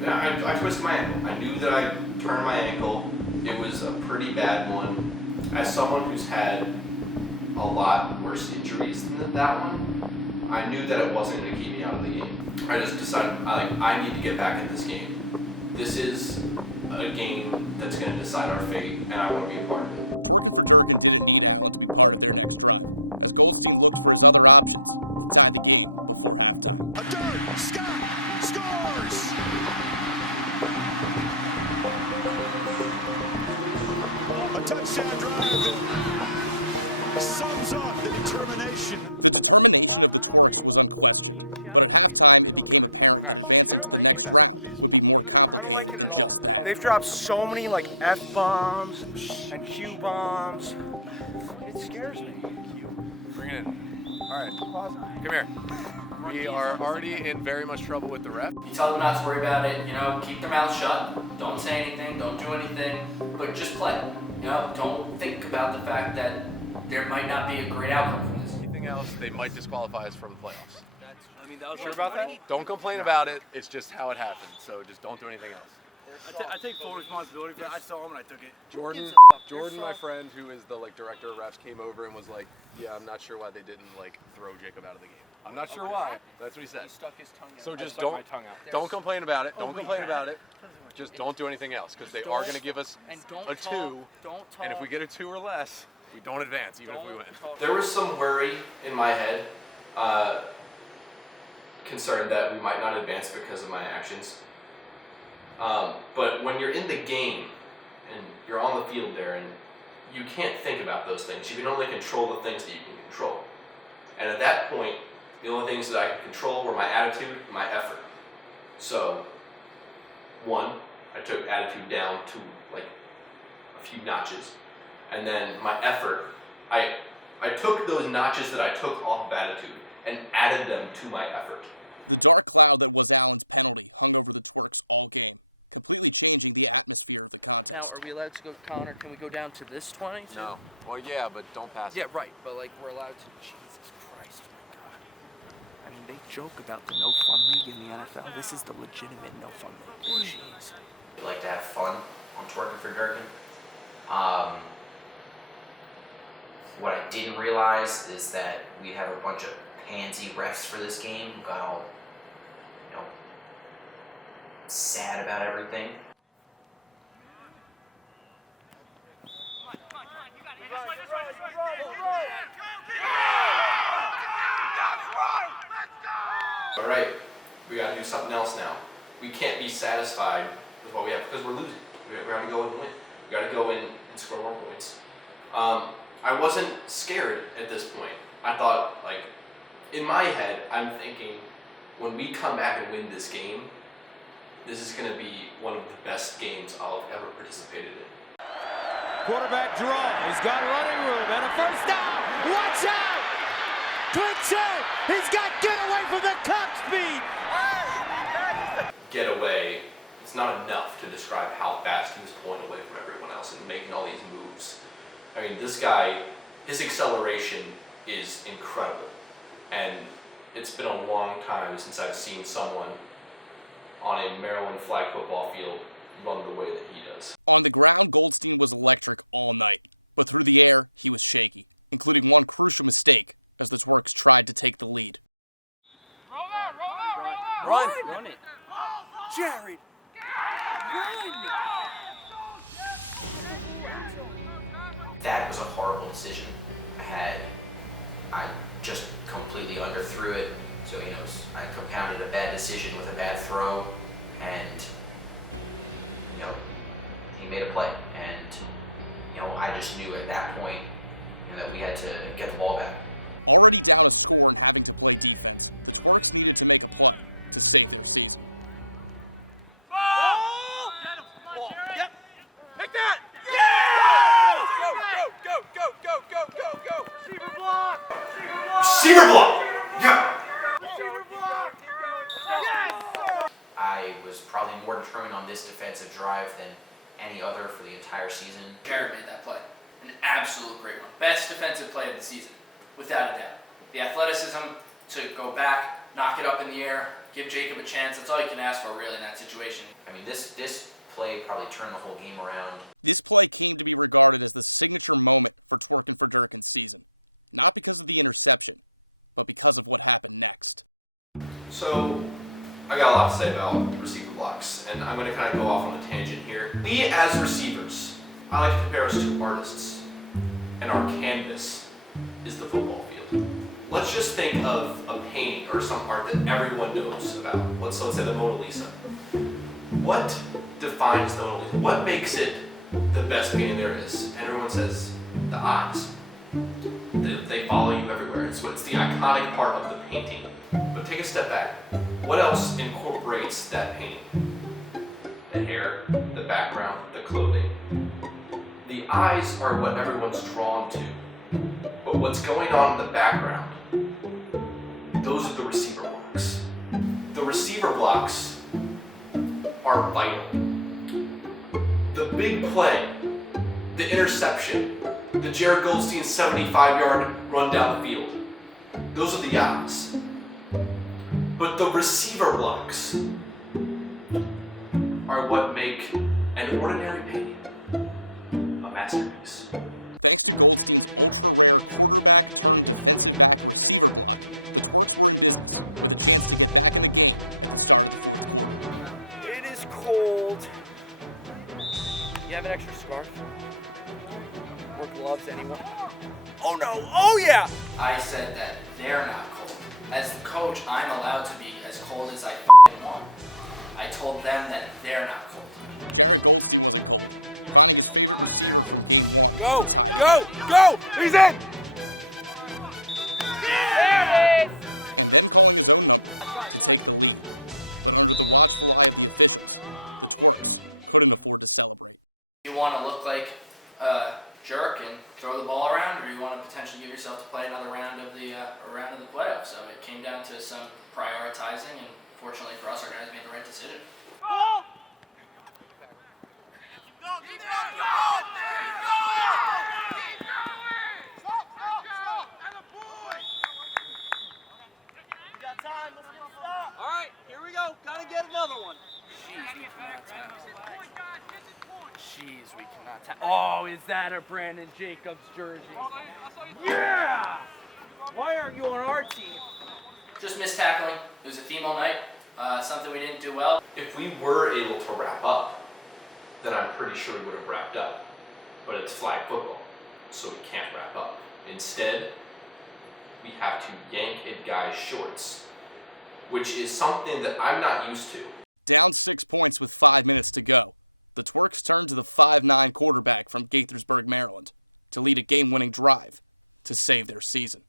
Yeah, I twisted my ankle. I knew that I turned my ankle. It was a pretty bad one. As someone who's had a lot worse injuries than that one, I knew that it wasn't going to keep me out of the game. I just decided I need to get back in this game. This is a game that's going to decide our fate, and I want to be a part of it. Scott scores! A touchdown drive that sums up the determination. I don't like it at all. They've dropped so many F-bombs and Q-bombs. It scares me. Bring it in. All right, come here. We are already in very much trouble with the ref. You tell them not to worry about it, keep their mouths shut, don't say anything, don't do anything, but just play. Don't think about the fact that there might not be a great outcome from this. Anything else, they might disqualify us from the playoffs. That was sure about that? Don't complain about it. It's just how it happened. So just don't do anything else. I take full responsibility for that. I saw him and I took it. Jordan, my friend, who is the director of refs, came over and was like, "Yeah, I'm not sure why they didn't throw Jacob out of the game. I'm not sure why. That's what he said." He stuck his tongue out. So just don't complain about it. Don't complain about it. Just don't do anything else, because they are going to give us a 2. And if we get a 2 or less, we don't advance, even if we win. There was some worry in my head, concerned that we might not advance because of my actions. But when you're in the game and you're on the field there, and you can't think about those things. You can only control the things that you can control. And at that point, the only things that I could control were my attitude and my effort. So, 1, I took attitude down to a few notches. And then my effort, I took those notches that I took off of attitude and added them to my effort. Now, are we allowed to go, Connor? Can we go down to this 20? No. Well, yeah, but don't pass it. Yeah, right. But we're allowed to. Jesus Christ, my God. I mean, they joke about the no fun league in the NFL. This is the legitimate no fun league. Jeez. We like to have fun on Twerkin For Durkin. What I didn't realize is that we have a bunch of pansy refs for this game who got all, sad about everything. All right, we got to do something else now. We can't be satisfied with what we have because we're losing. We got to go and win. We got to go in and score more points. I wasn't scared at this point. I thought, in my head, I'm thinking, when we come back and win this game, this is going to be one of the best games I'll have ever participated in. Quarterback draw. He's got running room and a first down. Watch out! Twitch out! He's got get away from the cop speed! Get away. It's not enough to describe how fast he was pulling away from everyone else and making all these moves. I mean, this guy, his acceleration is incredible. And it's been a long time since I've seen someone on a Maryland flag football field run the way that he does. Run it. Jared! Run! That was a horrible decision. I just completely underthrew it. So, I compounded a bad decision with a bad throw, and, he made a play. And, I just knew at that point, that we had to get the ball back. Yep. Pick Receiver block! Yeah! I was probably more determined on this defensive drive than any other for the entire season. Jared made that play. An absolute great one. Best defensive play of the season, without a doubt. The athleticism to go back, knock it up in the air, give Jacob a chance. That's all you can ask for really in that situation. I mean, this play probably turned the whole game around. So, I got a lot to say about receiver blocks, and I'm going to kind of go off on a tangent here. We as receivers, I like to compare us to artists, and our canvas is the football field. Let's just think of a painting or some art that everyone knows about. Let's say the Mona Lisa. What defines the Mona Lisa? What makes it the best painting there is? And everyone says the eyes. They follow you everywhere. It's the iconic part of the painting. But take a step back. What else incorporates that painting? The hair, the background, the clothing. The eyes are what everyone's drawn to. But what's going on in the background? Those are the receiver blocks. The receiver blocks are vital. The big play, the interception, the Jared Goldstein 75-yard run down the field. Those are the eyes. But the receiver blocks are what make an ordinary painting a masterpiece. It is cold. You have an extra scarf? Or gloves, anyone? Oh no! Oh yeah! I said that they're not cold. As the coach, I'm allowed to be as cold as I want. I told them that they're not cold. Go! Go! Go! He's in! There it is! You want to look like a jerk and throw the ball around, or you want to potentially give yourself to play another round of the playoffs? So it came down to some prioritizing, and fortunately for us, our guys made the right decision. All right, here we go. Gotta get another one. Jeez, we cannot tap. Oh, is that a Brandon Jacobs jersey? Yeah! Why aren't you on our team? Just missed tackling. It was a theme all night. Something we didn't do well. If we were able to wrap up, then I'm pretty sure we would have wrapped up. But it's flag football, so we can't wrap up. Instead, we have to yank a guy's shorts, which is something that I'm not used to.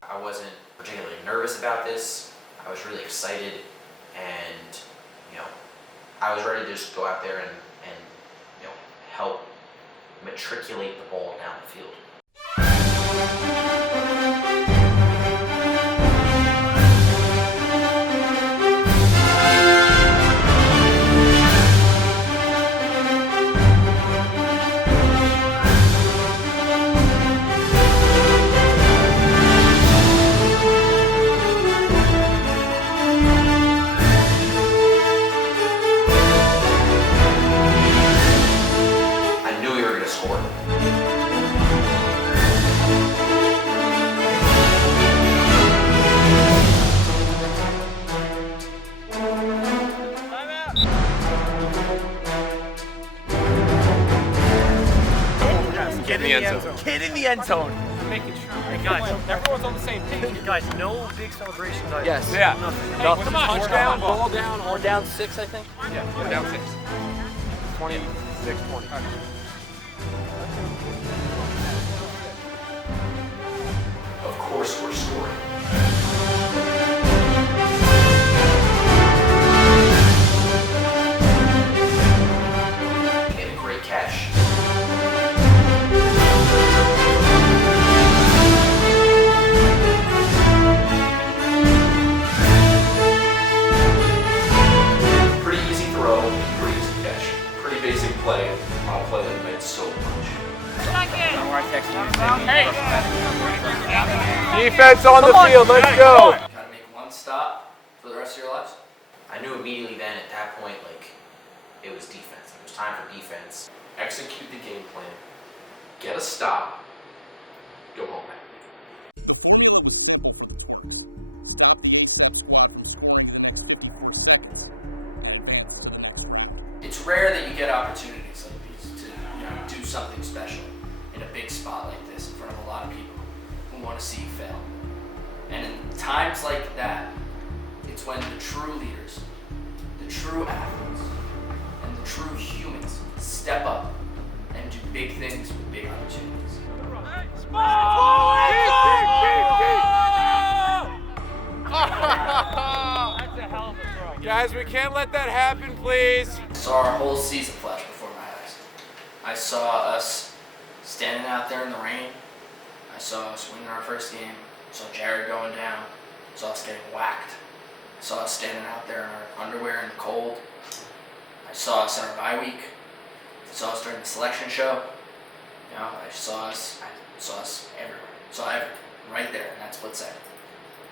I wasn't particularly nervous about this. I was really excited, and I was ready to just go out there and help matriculate the ball down the field. Kid in the end zone. Making sure. Hey guys, Everyone's on the same page. Guys, no big celebrations. Yes. Yeah. Hey, Nothing. come on, Touchdown, ball ball down. We're down 6, I think. Yeah, we're down 6. 26-20. Of course we're scoring. Made a great catch. Defense on the field, let's go. Gotta make one stop for the rest of your lives. I knew immediately then at that point, like, it was defense. It was time for defense. Execute the game plan. Get a stop. Go home. It's rare that you get opportunities like these to do something special in a big spot like this in front of a lot of people who want to see you fail. And in times like that, it's when the true leaders, the true athletes, and the true humans step up and do big things with big opportunities. Guys, we can't let that happen, please. I saw our whole season flash before my eyes. I saw us standing out there in the rain. I saw us winning our first game. I saw Jared going down. I saw us getting whacked. I saw us standing out there in our underwear in the cold. I saw us in our bye week. I saw us during the selection show. I saw us everywhere. I saw everything right there in that split second.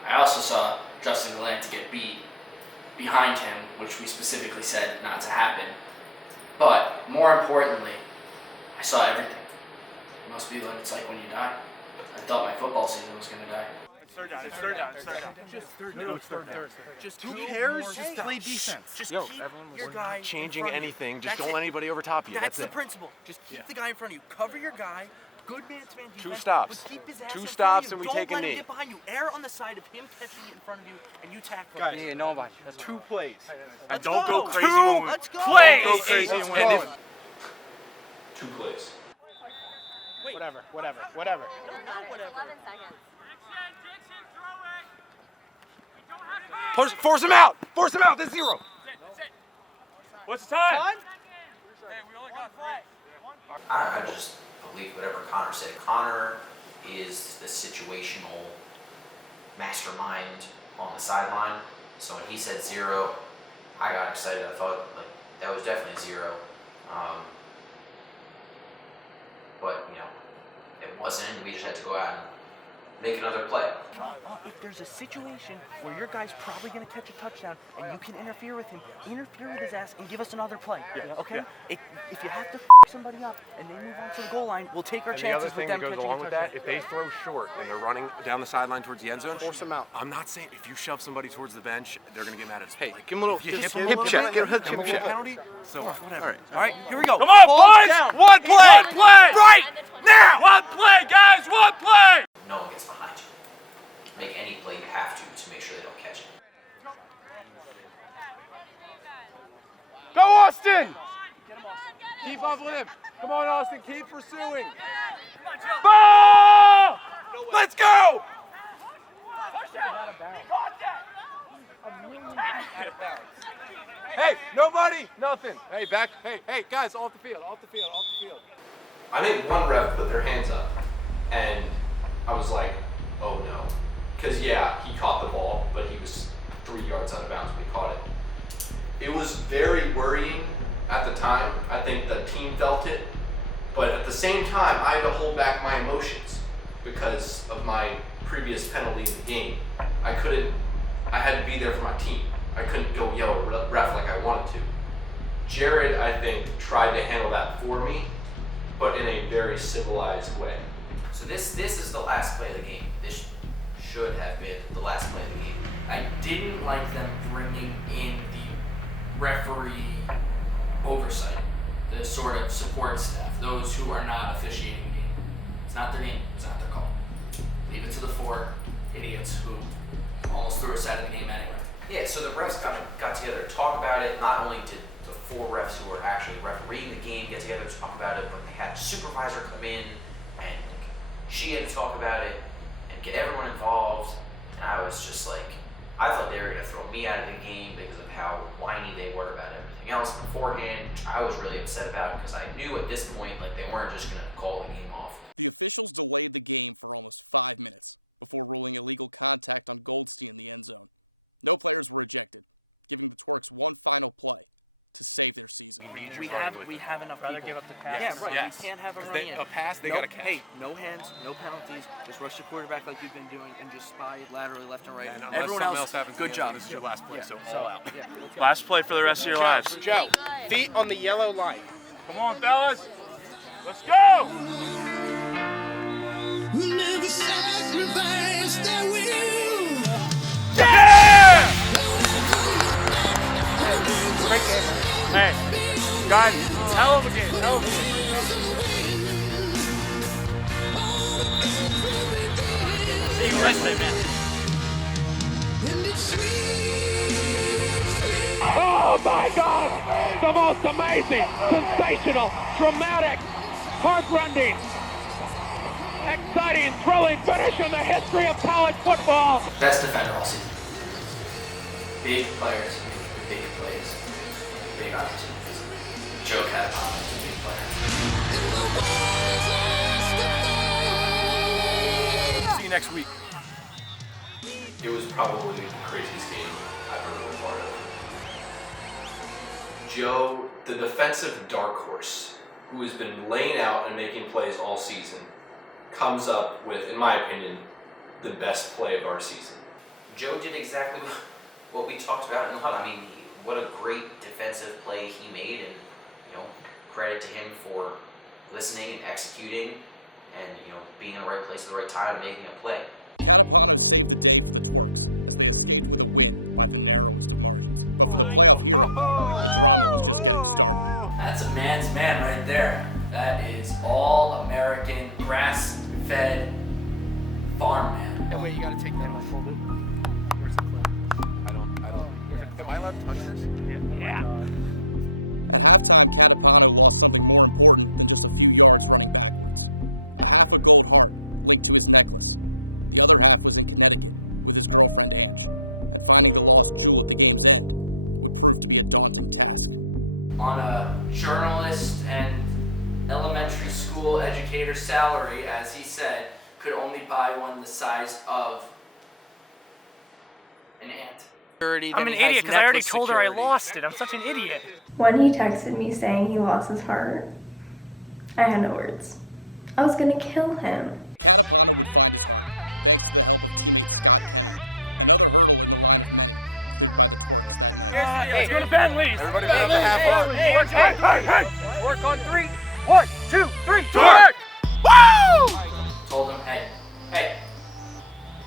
I also saw Justin Glen to get beat behind him, which we specifically said not to happen. But more importantly, I saw everything. It must be what it's like when you die. I thought my football season was going to die. It's third down. Just third down. No, it's third down. Just who cares? Just play defense. Just keep your guy Changing anything, just That's don't it. let anybody over top of you. That's That's the principle. Just keep the guy in front of you. Cover your guy. Good man-to-man defense. 2 stops. But keep his ass 2 in front stops of you. and we Don't take a let him knee. get behind you. Err on the side of him catching it in front of you, and you tackle Guys, him. nobody. That's 2 plays. Let's don't go. go crazy. Let's go. Don't go crazy. Let's And go. 2 plays. Whatever. No, not whatever. 11 seconds. Force him out. Force him out. That's 0. What's the time? I just believe whatever Connor said. Connor is the situational mastermind on the sideline. So when he said 0, I got excited. I thought like that was definitely 0. But it wasn't. We just had to go out and make another play. If there's a situation where your guy's probably going to catch a touchdown and you can interfere with him, interfere with his ass and give us another play. Okay? If you have to somebody up and they move on to the goal line, we'll take our And the other chances thing with that them goes catching along a with touchdown. that, if they throw short and they're running down the sideline towards the end zone, force them out. I'm not saying if you shove somebody towards the bench, they're going to get mad at us. Hey, give them a little hip check. Get a hip check. Penalty. So whatever. All right, here we go. Come on, Ball's boys! down. One play! One play! Right now! One play, guys! One play! No one gets behind you. Make any play you have to make sure they don't catch it. Go, Austin! Keep up with him. Come on, Austin. Keep pursuing. Ball! Let's go! Hey, nobody, nothing. Hey, back. Hey, guys, off the field. I think one ref put their hands up, and I was like, oh no. Because, yeah, he caught the ball, but he was 3 yards out of bounds when he caught it. It was very worrying at the time. I think the team felt it. But at the same time, I had to hold back my emotions because of my previous penalty in the game. I had to be there for my team. I couldn't go yell at ref like I wanted to. Jared, I think, tried to handle that for me, but in a very civilized way. So this is the last play of the game. This should have been the last play of the game. I didn't like them bringing in the referee oversight, the sort of support staff, those who are not officiating the game. It's not their game, it's not their call. Leave it to the 4 idiots who almost threw us out of the game anyway. Yeah, so the refs got together to talk about it. Not only did the 4 refs who were actually refereeing the game get together to talk about it, but they had a supervisor come in and she had to talk about it and get everyone involved. And I was just like, I thought they were going to throw me out of the game because of how whiny they were about everything else beforehand, which I was really upset about because I knew at this point like they weren't just going to call the game off. We need Andrew's running with we them. have enough Rather people. give up the pass. Yeah, right. Yes. We can't have them 'Cause running in. a pass, they no, gotta catch. Hey, no hands, no penalties. Just rush the quarterback like you've been doing and just spy laterally left and right. And unless Everyone something else happens, good job. this is your last play, so all out. Yeah, let's go. Last play for the rest of your lives. Joe, feet on the yellow line. Come on, fellas. Let's go! Never sacrifice their will. Yeah! Great game. Hey, God, hell of a game. Hell of a game. See you Wednesday, man. Oh my God! The most amazing, sensational, dramatic, heartrending, exciting, thrilling finish in the history of college football. Best defender all season. Big players, big plays, big opportunities. Joe Catapon is a big player. See you next week. It was probably the craziest game I've ever been part of. Joe, the defensive dark horse, who has been laying out and making plays all season, comes up with, in my opinion, the best play of our season. Joe did exactly what we talked about in the huddle. I mean, what a great defensive play he made, and credit to him for listening and executing, and being in the right place at the right time and making a play. That's a man's man right there. That is all-American, grass-fed farm man. Yeah, wait, you gotta take that off. Where's the clip? I don't. Am I allowed to touch this? Yeah. On a journalist and elementary school educator salary, as he said, could only buy one the size of an ant. I'm an idiot because I already told her I lost it. I'm such an idiot. When he texted me saying he lost his heart, I had no words. I was gonna kill him. Let's go to Bentley's. Everybody put up the half heart. Hey. Work on 3. 1, 2, 3. Twerk! Woo! Told him, hey,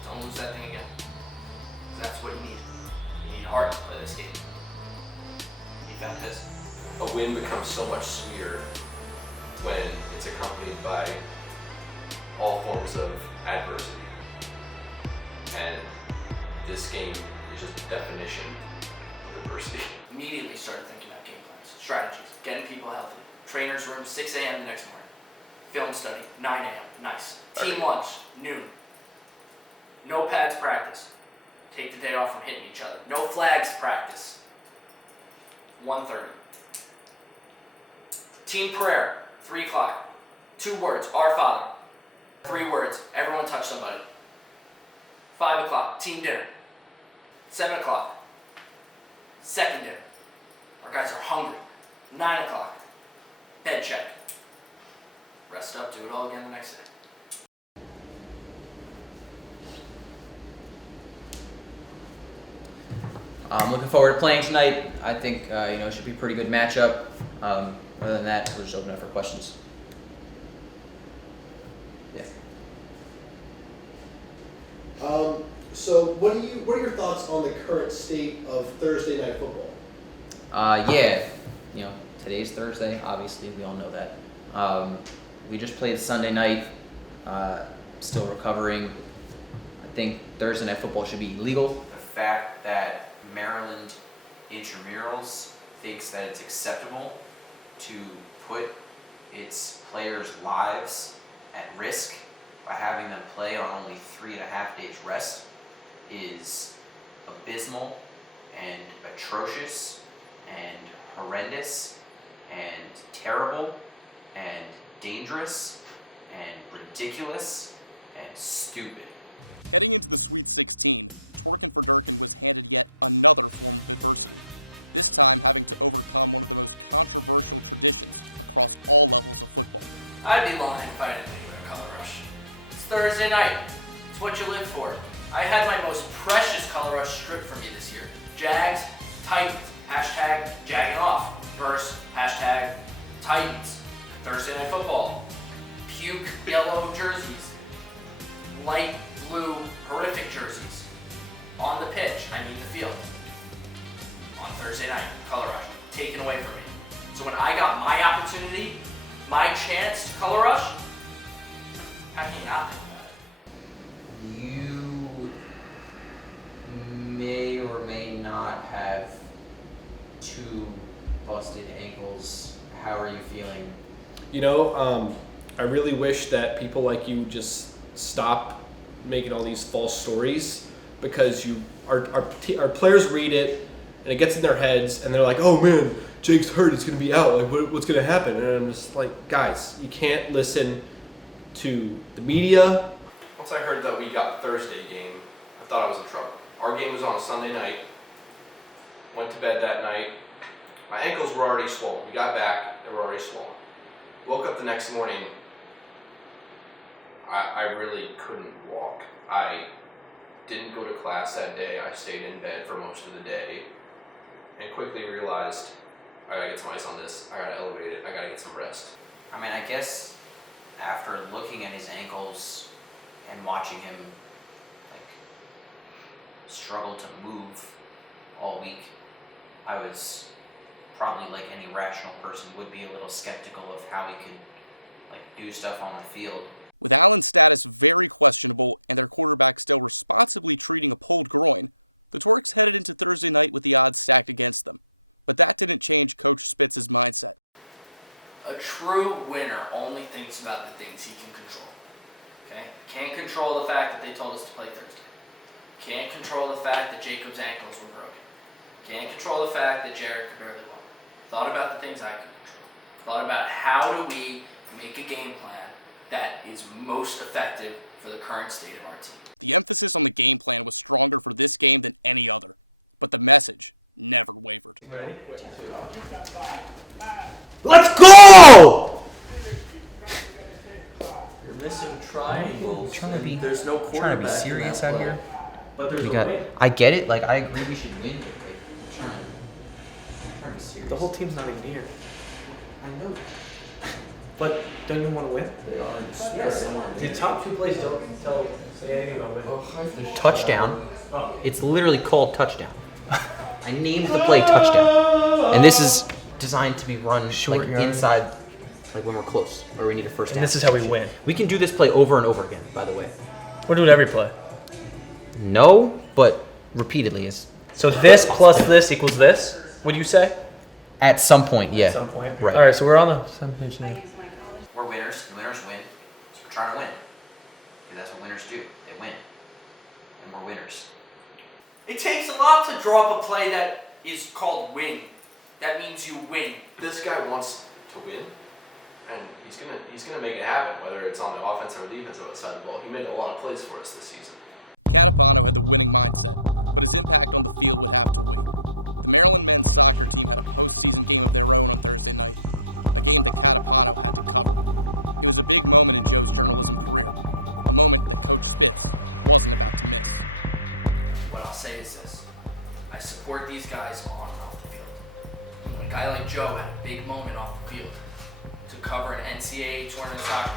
don't lose that thing again. 'Cause that's what you need. You need heart to play this game. He found his. A win becomes so much sweeter when it's accompanied by all forms of adversity. And this game is just the definition of adversity. Immediately started thinking about game plans, strategies, getting people healthy. Trainer's room, 6 a.m. the next morning. Film study, 9 a.m. Nice. Team lunch, noon. No pads practice. Take the day off from hitting each other. No flags practice. 1:30. Team prayer, 3 o'clock. 2 words, Our Father. 3 words, everyone touch somebody. 5 o'clock, team dinner. 7 o'clock, second dinner. Our guys are hungry. 9 o'clock, bed check. Rest up, do it all again the next day. I'm looking forward to playing tonight. I think it should be a pretty good matchup. Other than that, we're just open up for questions. Yeah. So what are your thoughts on the current state of Thursday night football? Today's Thursday. Obviously, we all know that. We just played Sunday night. Still recovering. I think Thursday night football should be legal. The fact that Maryland intramurals thinks that it's acceptable to put its players' lives at risk by having them play on only 3.5 days rest is abysmal and atrocious and horrendous and terrible and dangerous and ridiculous and stupid. I'd be lying if I didn't think about Color Rush. It's Thursday night. It's what you live for. I had my most precious Color Rush stripped from me this year. Jags, Titans, hashtag jagging off, versus hashtag Titans. Thursday Night Football, puke yellow jerseys, light blue horrific jerseys. On the pitch, I mean the field. On Thursday night, Color Rush, taken away from me. So when I got my opportunity, my chance to Color Rush, how can you not think about it? You may or may not have 2 busted ankles. How are you feeling? You know, I really wish that people like you just stop making all these false stories, because our players read it and it gets in their heads and they're like, oh man, Jake's hurt, it's going to be out, like what's going to happen? And I'm just like, guys, you can't listen to the media. Once I heard that we got Thursday game, I thought I was in trouble. Our game was on a Sunday night. Went to bed that night. My ankles were already swollen. We got back, they were already swollen. Woke up the next morning, I really couldn't walk. I didn't go to class that day. I stayed in bed for most of the day and quickly realized, I gotta get some ice on this, I gotta elevate it, I gotta get some rest. I mean, I guess after looking at his ankles and watching him like struggle to move all week, I was probably, like any rational person would be, a little skeptical of how he could like do stuff on the field. A true winner only thinks about the things he can control. Okay? Can't control the fact that they told us to play Thursday. Can't control the fact that Jacob's ankles were broken. Can't control the fact that Jared could barely walk. Thought about the things I could control. Thought about how do we make a game plan that is most effective for the current state of our team. Ready? Let's go! You're missing triangles. There's no trying to be quarterback in serious that out play. here. But there's We a got. way. I get it. Like I agree, we should win. But like, I'm trying to be serious. The whole team's not even here. I know. But don't you want to win? They are. Yes. The top 2 plays don't say anything about winning. Touchdown. It's literally called touchdown. I named the play touchdown, and this is designed to be run Short like yard. inside, like when we're close or we need a first down. And this is how we win. We can do this play over and over again. By the way. We're doing every play. No, but repeatedly is. So this plus this equals this, would you say? At some point, yeah. At some point. Right. All right, so we're on the same page now. We're winners, and winners win, so we're trying to win. Because that's what winners do, they win. And we're winners. It takes a lot to draw up a play that is called win. That means you win. This guy wants to win, and he's gonna make it happen, whether it's on the offensive or defensive side of the ball. He made a lot of plays for us this season. What I'll say is this. I support these guys on and off the field. When a guy like Joe had a big moment off the field to cover an NCAA tournament soccer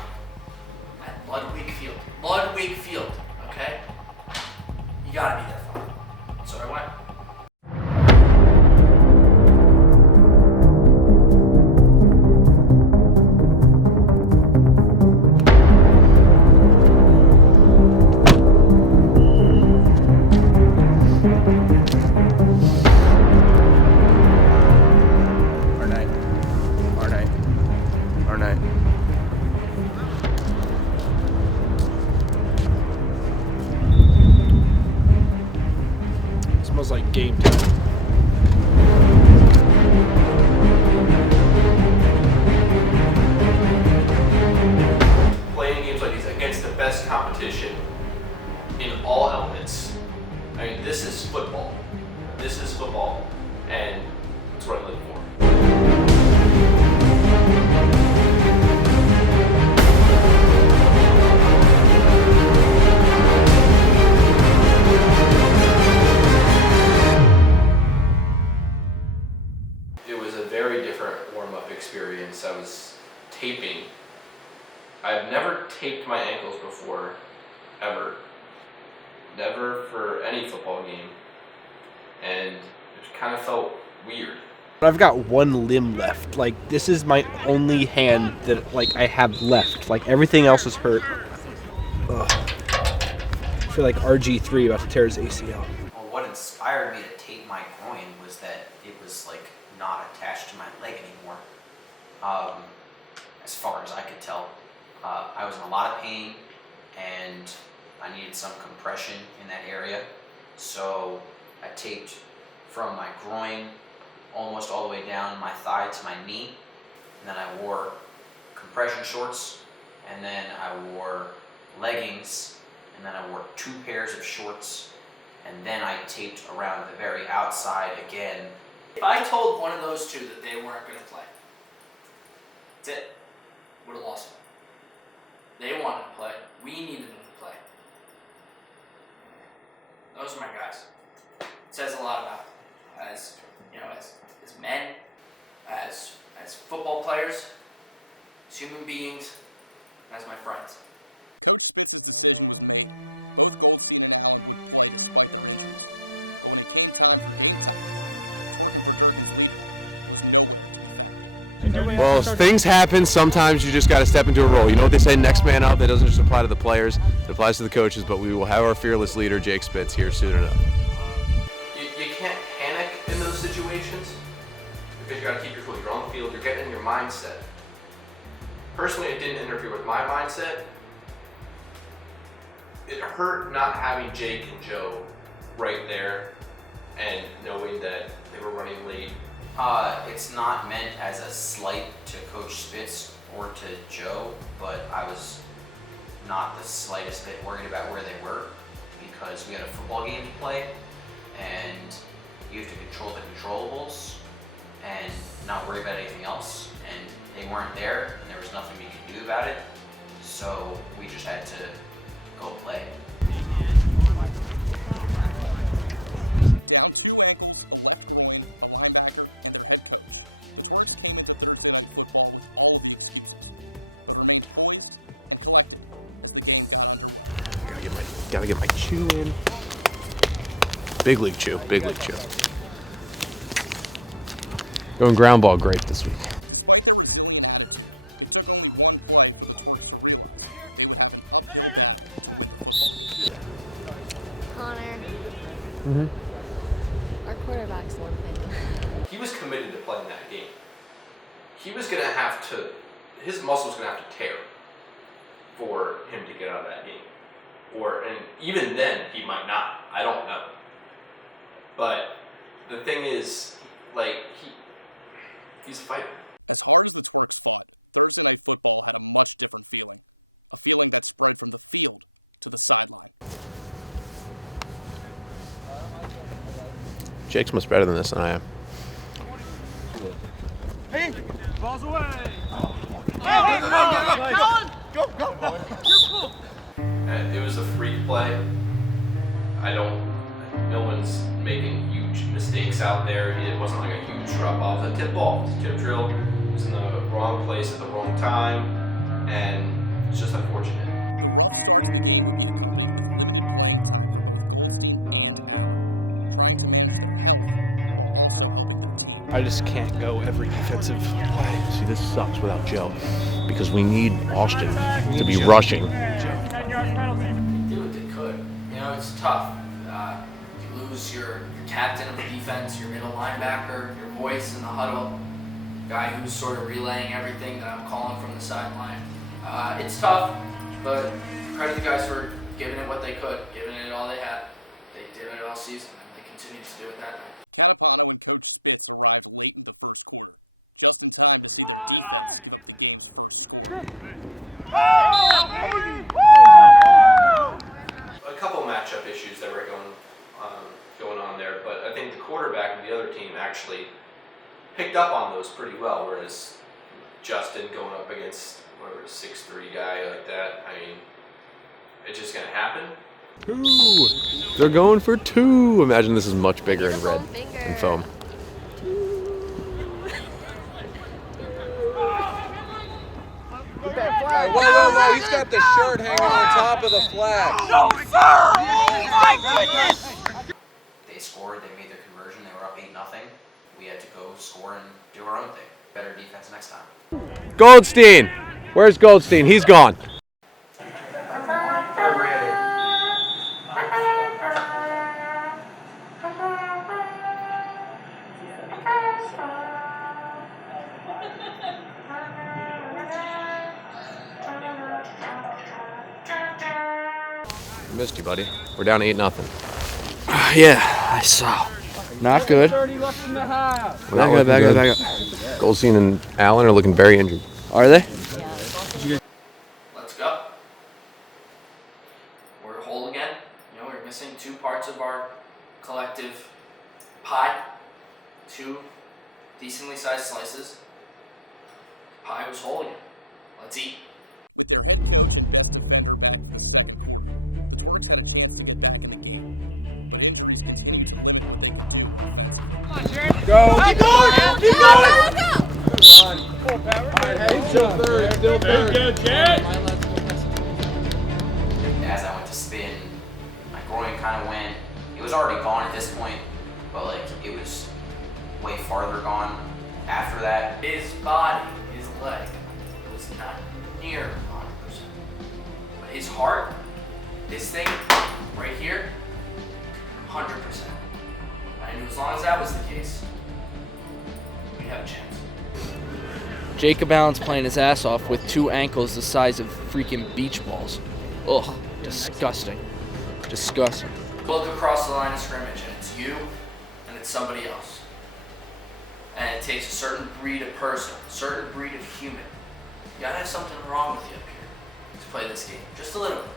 at Ludwig Field, okay? You gotta be there for him. So I went. Our night. Smells like game time. Playing games like these against the best competition in all elements. I mean, this is football. This is football, and that's what I live for. never for any football game, and it kind of felt weird. I've got one limb left. Like, this is my only hand that, like, I have left. Like, everything else is hurt. Ugh. I feel like RG3 about to tear his ACL. Well, what inspired me to tape my groin was that it was like not attached to my leg anymore. As far as I could tell, I was in a lot of pain and I needed some compression in that area. So I taped from my groin almost all the way down my thigh to my knee. And then I wore compression shorts, and then I wore leggings, and then I wore 2 pairs of shorts, and then I taped around the very outside again. If I told one of those two that they weren't going to play, that's it. Would have lost them. They wanted to play. We needed them to play. Those are my guys. It says a lot about them. As you know, as men, as football players, as human beings, as my friends. Well, things happen. Sometimes you just got to step into a role. You know what they say, next man up. That doesn't just apply to the players. It applies to the coaches, but we will have our fearless leader, Jake Spitz, here soon enough. You can't panic in those situations because you got to keep your cool. You're on the field. You're getting in your mindset. Personally, it didn't interfere with my mindset. It hurt not having Jake and Joe right there and knowing that they were running late. It's not meant as a slight to Coach Spitz or to Joe, but I was not the slightest bit worried about where they were because we had a football game to play and you have to control the controllables and not worry about anything else, and they weren't there and there was nothing we could do about it, so we just had to go play. Gotta get my chew in. Big league chew, big league chew. Going ground ball great this week. Connor. Mm-hmm. Our quarterback's one thing. He was committed to playing that game. He was gonna have to, his muscles gonna have to tear for him to get out of that game. And even then, he might not. I don't know. But the thing is, like, he's a fighter. Jake's much better than this than I am. Hey, balls away. Go. It was a freak play. No one's making huge mistakes out there. It wasn't like a huge drop off. A tip ball, tip drill. It was in the wrong place at the wrong time, and it's just unfortunate. I just can't go every defensive play. See, this sucks without Joe because we need Austin to be rushing. Did what they could. You know, it's tough. You lose your captain of the defense, your middle linebacker, your voice in the huddle, guy who's sort of relaying everything that I'm calling from the sideline. It's tough, but credit the guys for giving it what they could, giving it all they had. They did it all season, and they continue to do it that night. A couple matchup issues that were going on there, but I think the quarterback of the other team actually picked up on those pretty well, whereas Justin going up against a 6'3" guy like that, I mean, it's just going to happen. 2. They're going for 2. Imagine this is much bigger in red and foam. Get that flag. Whoa, he's got the shirt hanging on top of the flag. No, sir! Oh, my goodness! They scored, they made their conversion, they were up 8-0. We had to go score and do our own thing. Better defense next time. Goldstein! Where's Goldstein? He's gone. Missed you, buddy. We're down 8-0. Yeah, I saw. Not good. Back up. Goldstein and Allen are looking very injured. Are they? Let's go. We're whole again. We're missing 2 parts of our collective pie. 2 decently sized slices. Pie was whole again. Let's eat. Go! Keep going! Keep going! Still third. As I went to spin, my groin kind of went. It was already gone at this point, but like it was way farther gone after that. His body, his leg, was not near 100%. But his heart, this thing right here, 100%. I knew as long as that was the case, we'd have a chance. Jacob Allen's playing his ass off with 2 ankles the size of freaking beach balls. Ugh, disgusting. Disgusting. Look across the line of scrimmage and it's you and it's somebody else. And it takes a certain breed of person, a certain breed of human. You gotta have something wrong with you up here to play this game. Just a little bit.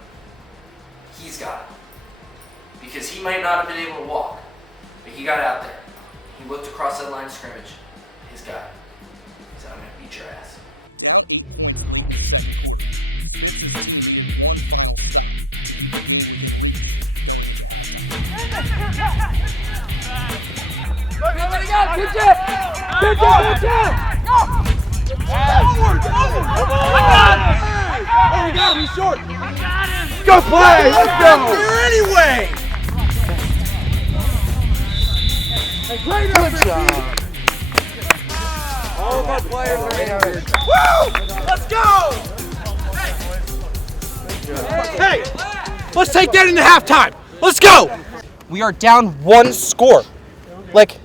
He's got it. Because he might not have been able to walk, but he got out there. He looked across that line of scrimmage. He's got it. He said, I'm gonna beat your ass. He's short. Go play. Let's go. Anyway. Good job. All of our players are injured. Woo! Let's go. Hey, let's take that into halftime. Let's go. We are down 1 score. Like,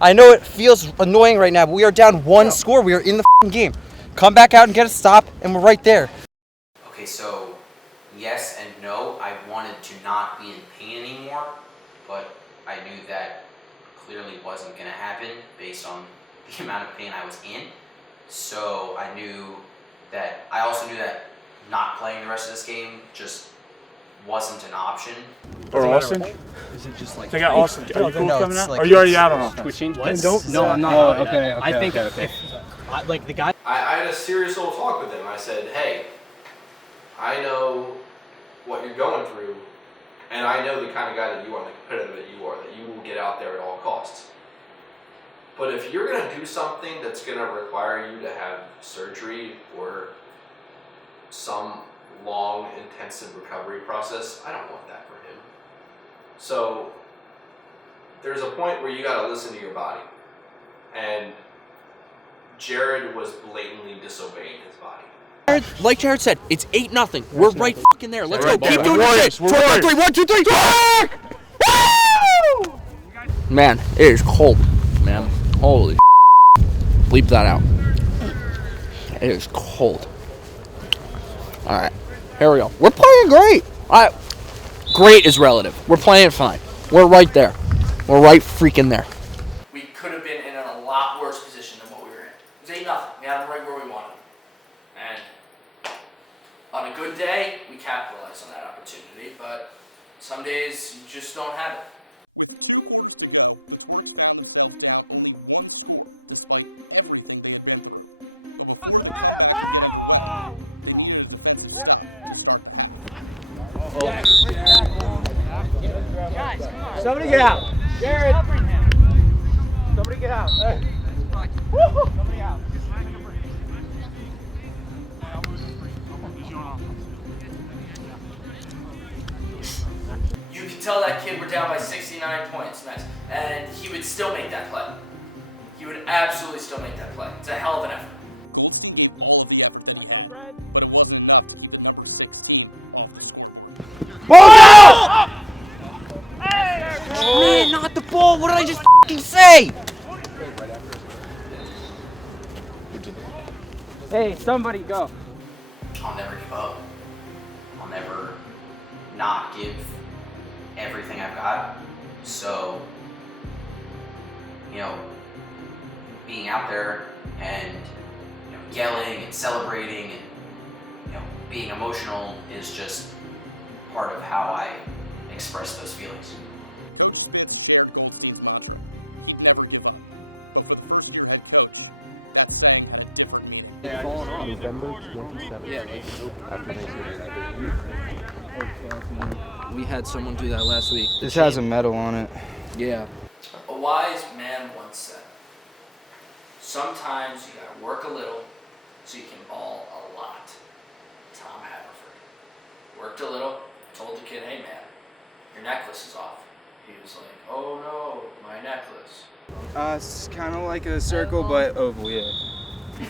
I know it feels annoying right now, but we are down 1 score. We are in the f***ing game. Come back out and get a stop, and we're right there. Okay, so yes and no. I wanted to not be in pain anymore, but I knew that clearly wasn't going to happen based on the amount of pain I was in. So I also knew that not playing the rest of this game just wasn't an option. Or Austin? Is it just like They got Austin. Are you no, coming out? like Are you already out on Austin? Twitching? Don't. No, I'm not. Oh, okay. I think if like the guy. I had a serious little talk with him. I said, hey, I know what you're going through, and I know the kind of guy that you are, the competitor that you are, that you will get out there at all costs. But if you're going to do something that's going to require you to have surgery or some long, intensive recovery process, I don't want that for him. So there's a point where you got to listen to your body. And Jared was blatantly disobeying his body. Like Jared said, it's 8-0. We're right fucking there. Let's go. Keep doing this. this shit. 1, 2, 3. Woo! Man, it is cold, man. Holy bleep that out. It is cold. All right, here we go. We're playing great. Great is relative. We're playing fine. We're right there. We're right freaking there. We could have been in a lot worse position than what we were in. It was 8-0. We had them right where we wanted them. And on a good day, we capitalized on that opportunity, but some days you just don't have it. Somebody get out. Jared. Somebody get out. Hey. Somebody out. tell that kid we're down by 69 points, nice, and he would still make that play. He would absolutely still make that play. It's a hell of an effort. Ball! Man, not the ball. What did I just f***ing say? Hey, somebody go. I'll never give up. I'll never not give everything I've got. So, being out there and yelling and celebrating and being emotional is just part of how I express those feelings. November 27th. Yeah, we had someone do that last week. This has a medal on it. Yeah. A wise man once said, sometimes you gotta work a little so you can ball a lot. Tom Haverford. Worked a little, told the kid, hey man, your necklace is off. He was like, oh no, my necklace. It's kind of like a circle, but oval, yeah.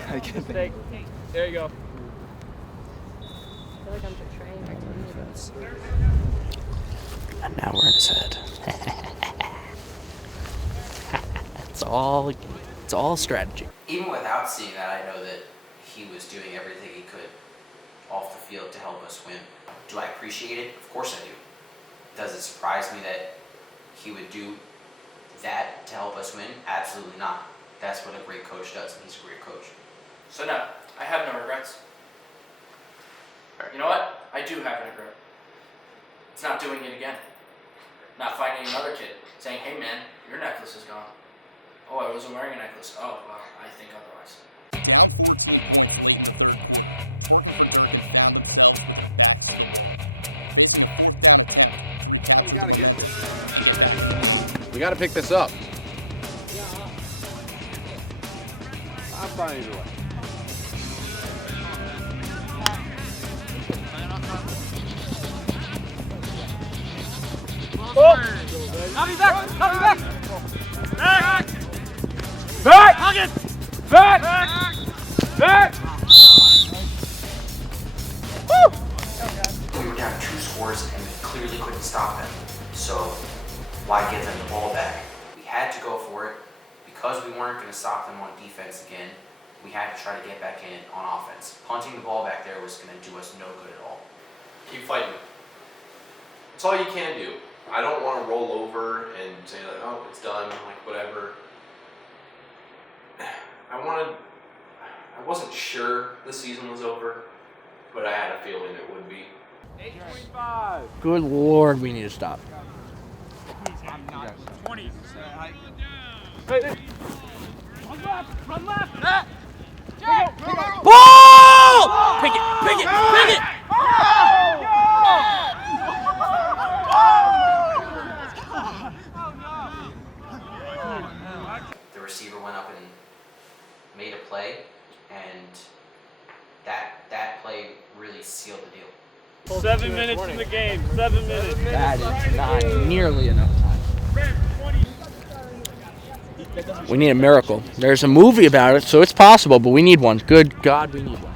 I can think. There you go. I feel like I'm betraying our team. And now we're in his head. It's all strategy. Even without seeing that, I know that he was doing everything he could off the field to help us win. Do I appreciate it? Of course I do. Does it surprise me that he would do that to help us win? Absolutely not. That's what a great coach does, and he's a great coach. So no, I have no regrets. You know what? I do have a regret. It's not doing it again. Not finding another kid, saying, hey man, your necklace is gone. Oh, I wasn't wearing a necklace. Oh, well, I think otherwise. Oh, we gotta get this. We gotta pick this up. I'm fine either way. I'll be back! I'll be back! Back! Back! Huggins! Back! Back! Woo! We were down 2 scores and we clearly couldn't stop them. So why give them the ball back? We had to go for it. Because we weren't going to stop them on defense again, we had to try to get back in on offense. Punting the ball back there was going to do us no good at all. Keep fighting. That's all you can do. I don't want to roll over and say like, oh, it's done, like whatever. I wasn't sure the season was over, but I had a feeling it would be. 8:25. Good Lord, we need to stop. I'm not 20. Hey. Run left! Run left! Ball! Pick it! Pick it! Pick it! The receiver went up and made a play, and that play really sealed the deal. 7 minutes in the game. 7 minutes. That is not nearly enough time. We need a miracle. There's a movie about it, so it's possible, but we need one. Good God, we need one.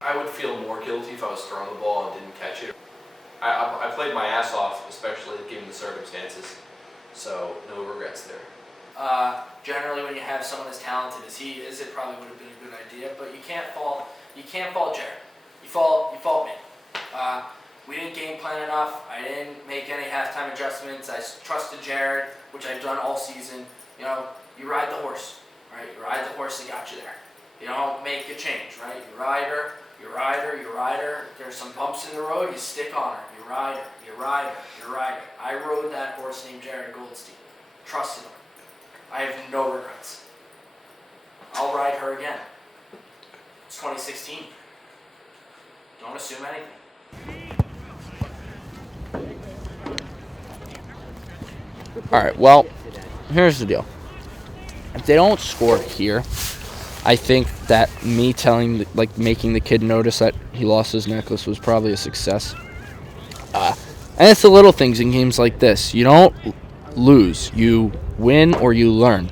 I would feel more guilty if I was throwing the ball and didn't catch it. I played my ass off, especially given the circumstances, so no regrets there. Generally, when you have someone as talented as he is, it probably would have been a good idea. But you can't fault Jared. You fault me. We didn't game plan enough. I didn't make any halftime adjustments. I trusted Jared, which I've done all season. You you ride the horse, right? You ride the horse that got you there. You don't make a change, right? You ride her. There's some bumps in the road, you stick on her. You ride her. I rode that horse named Jared Goldstein. Trusted him. I have no regrets. I'll ride her again. It's 2016. Don't assume anything. All right, well, here's the deal. If they don't score here, I think that me making the kid notice that he lost his necklace was probably a success. And it's the little things in games like this. You don't lose. You win or you learn.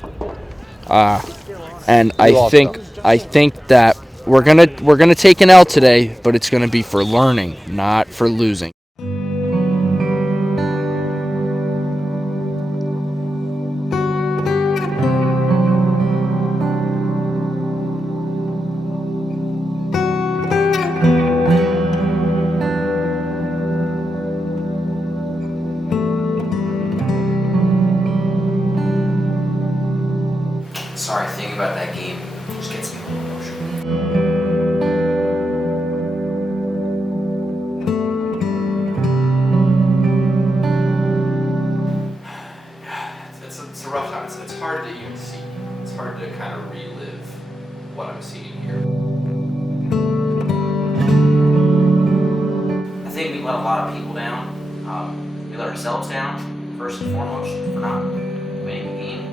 And I think that we're gonna take an L today, but it's gonna be for learning, not for losing. Sorry, thinking about that game just gets me a little emotional. It's a rough time. It's hard to even see. It's hard to kind of relive what I'm seeing here. I think we let a lot of people down. We let ourselves down, first and foremost, for not winning the game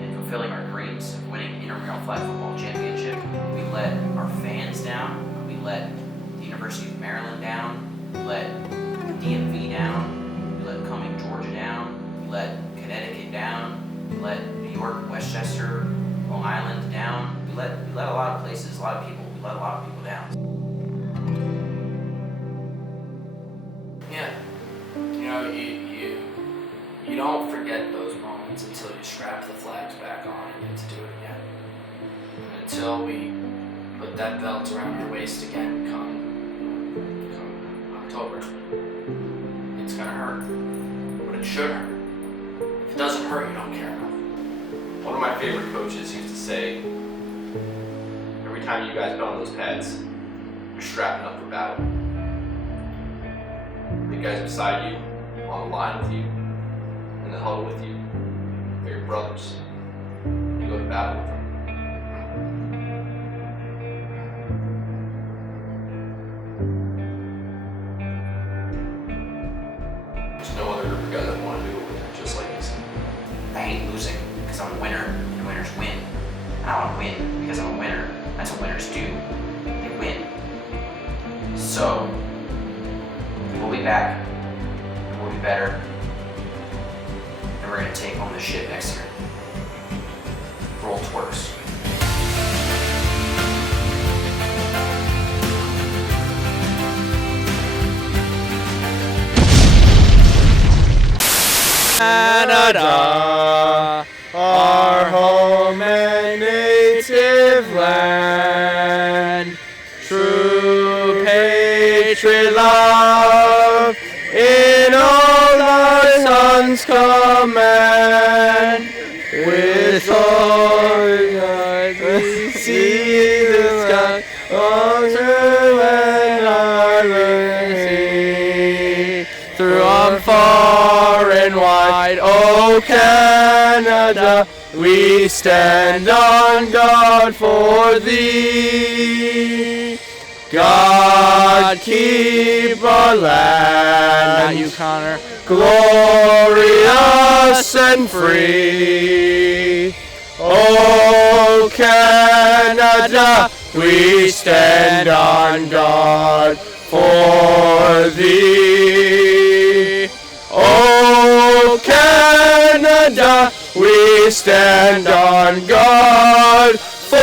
and fulfilling our dreams of winning an intramural flag football championship. We let our fans down. We let the University of Maryland down. We let DMV down. We let Cumming, Georgia down. We let Connecticut down. We let New York, Westchester, Long Island down. We let a lot of places, a lot of people. We let a lot of people down. Yeah, you know, you don't forget those moments until you strap the flags back on and get to do it again. Until we put that belt around your waist again come October. It's gonna hurt, but it should hurt. If it doesn't hurt, you don't care enough. One of my favorite coaches used to say, every time you guys put on those pads, you're strapping up for battle. The guys beside you, on the line with you, in the huddle with you, they're your brothers. You go to battle with them. There's no other group of guys that want to do it with it, just like this. I hate losing because I'm a winner, and winners win. And I want to win because I'm a winner. That's what winners do. They win. So, we'll be back. We'll be better. And we're going to take home the shit next year. Roll Twerks. Canada, our home and native land, true patriot love in all our sons command. With all we see the sky, all true and our liberty, through far and wide, oh Canada, we stand on guard for thee. God keep our land, Not you, Connor. glorious and free. Oh Canada, we stand on guard for thee. Oh Canada, we stand on guard for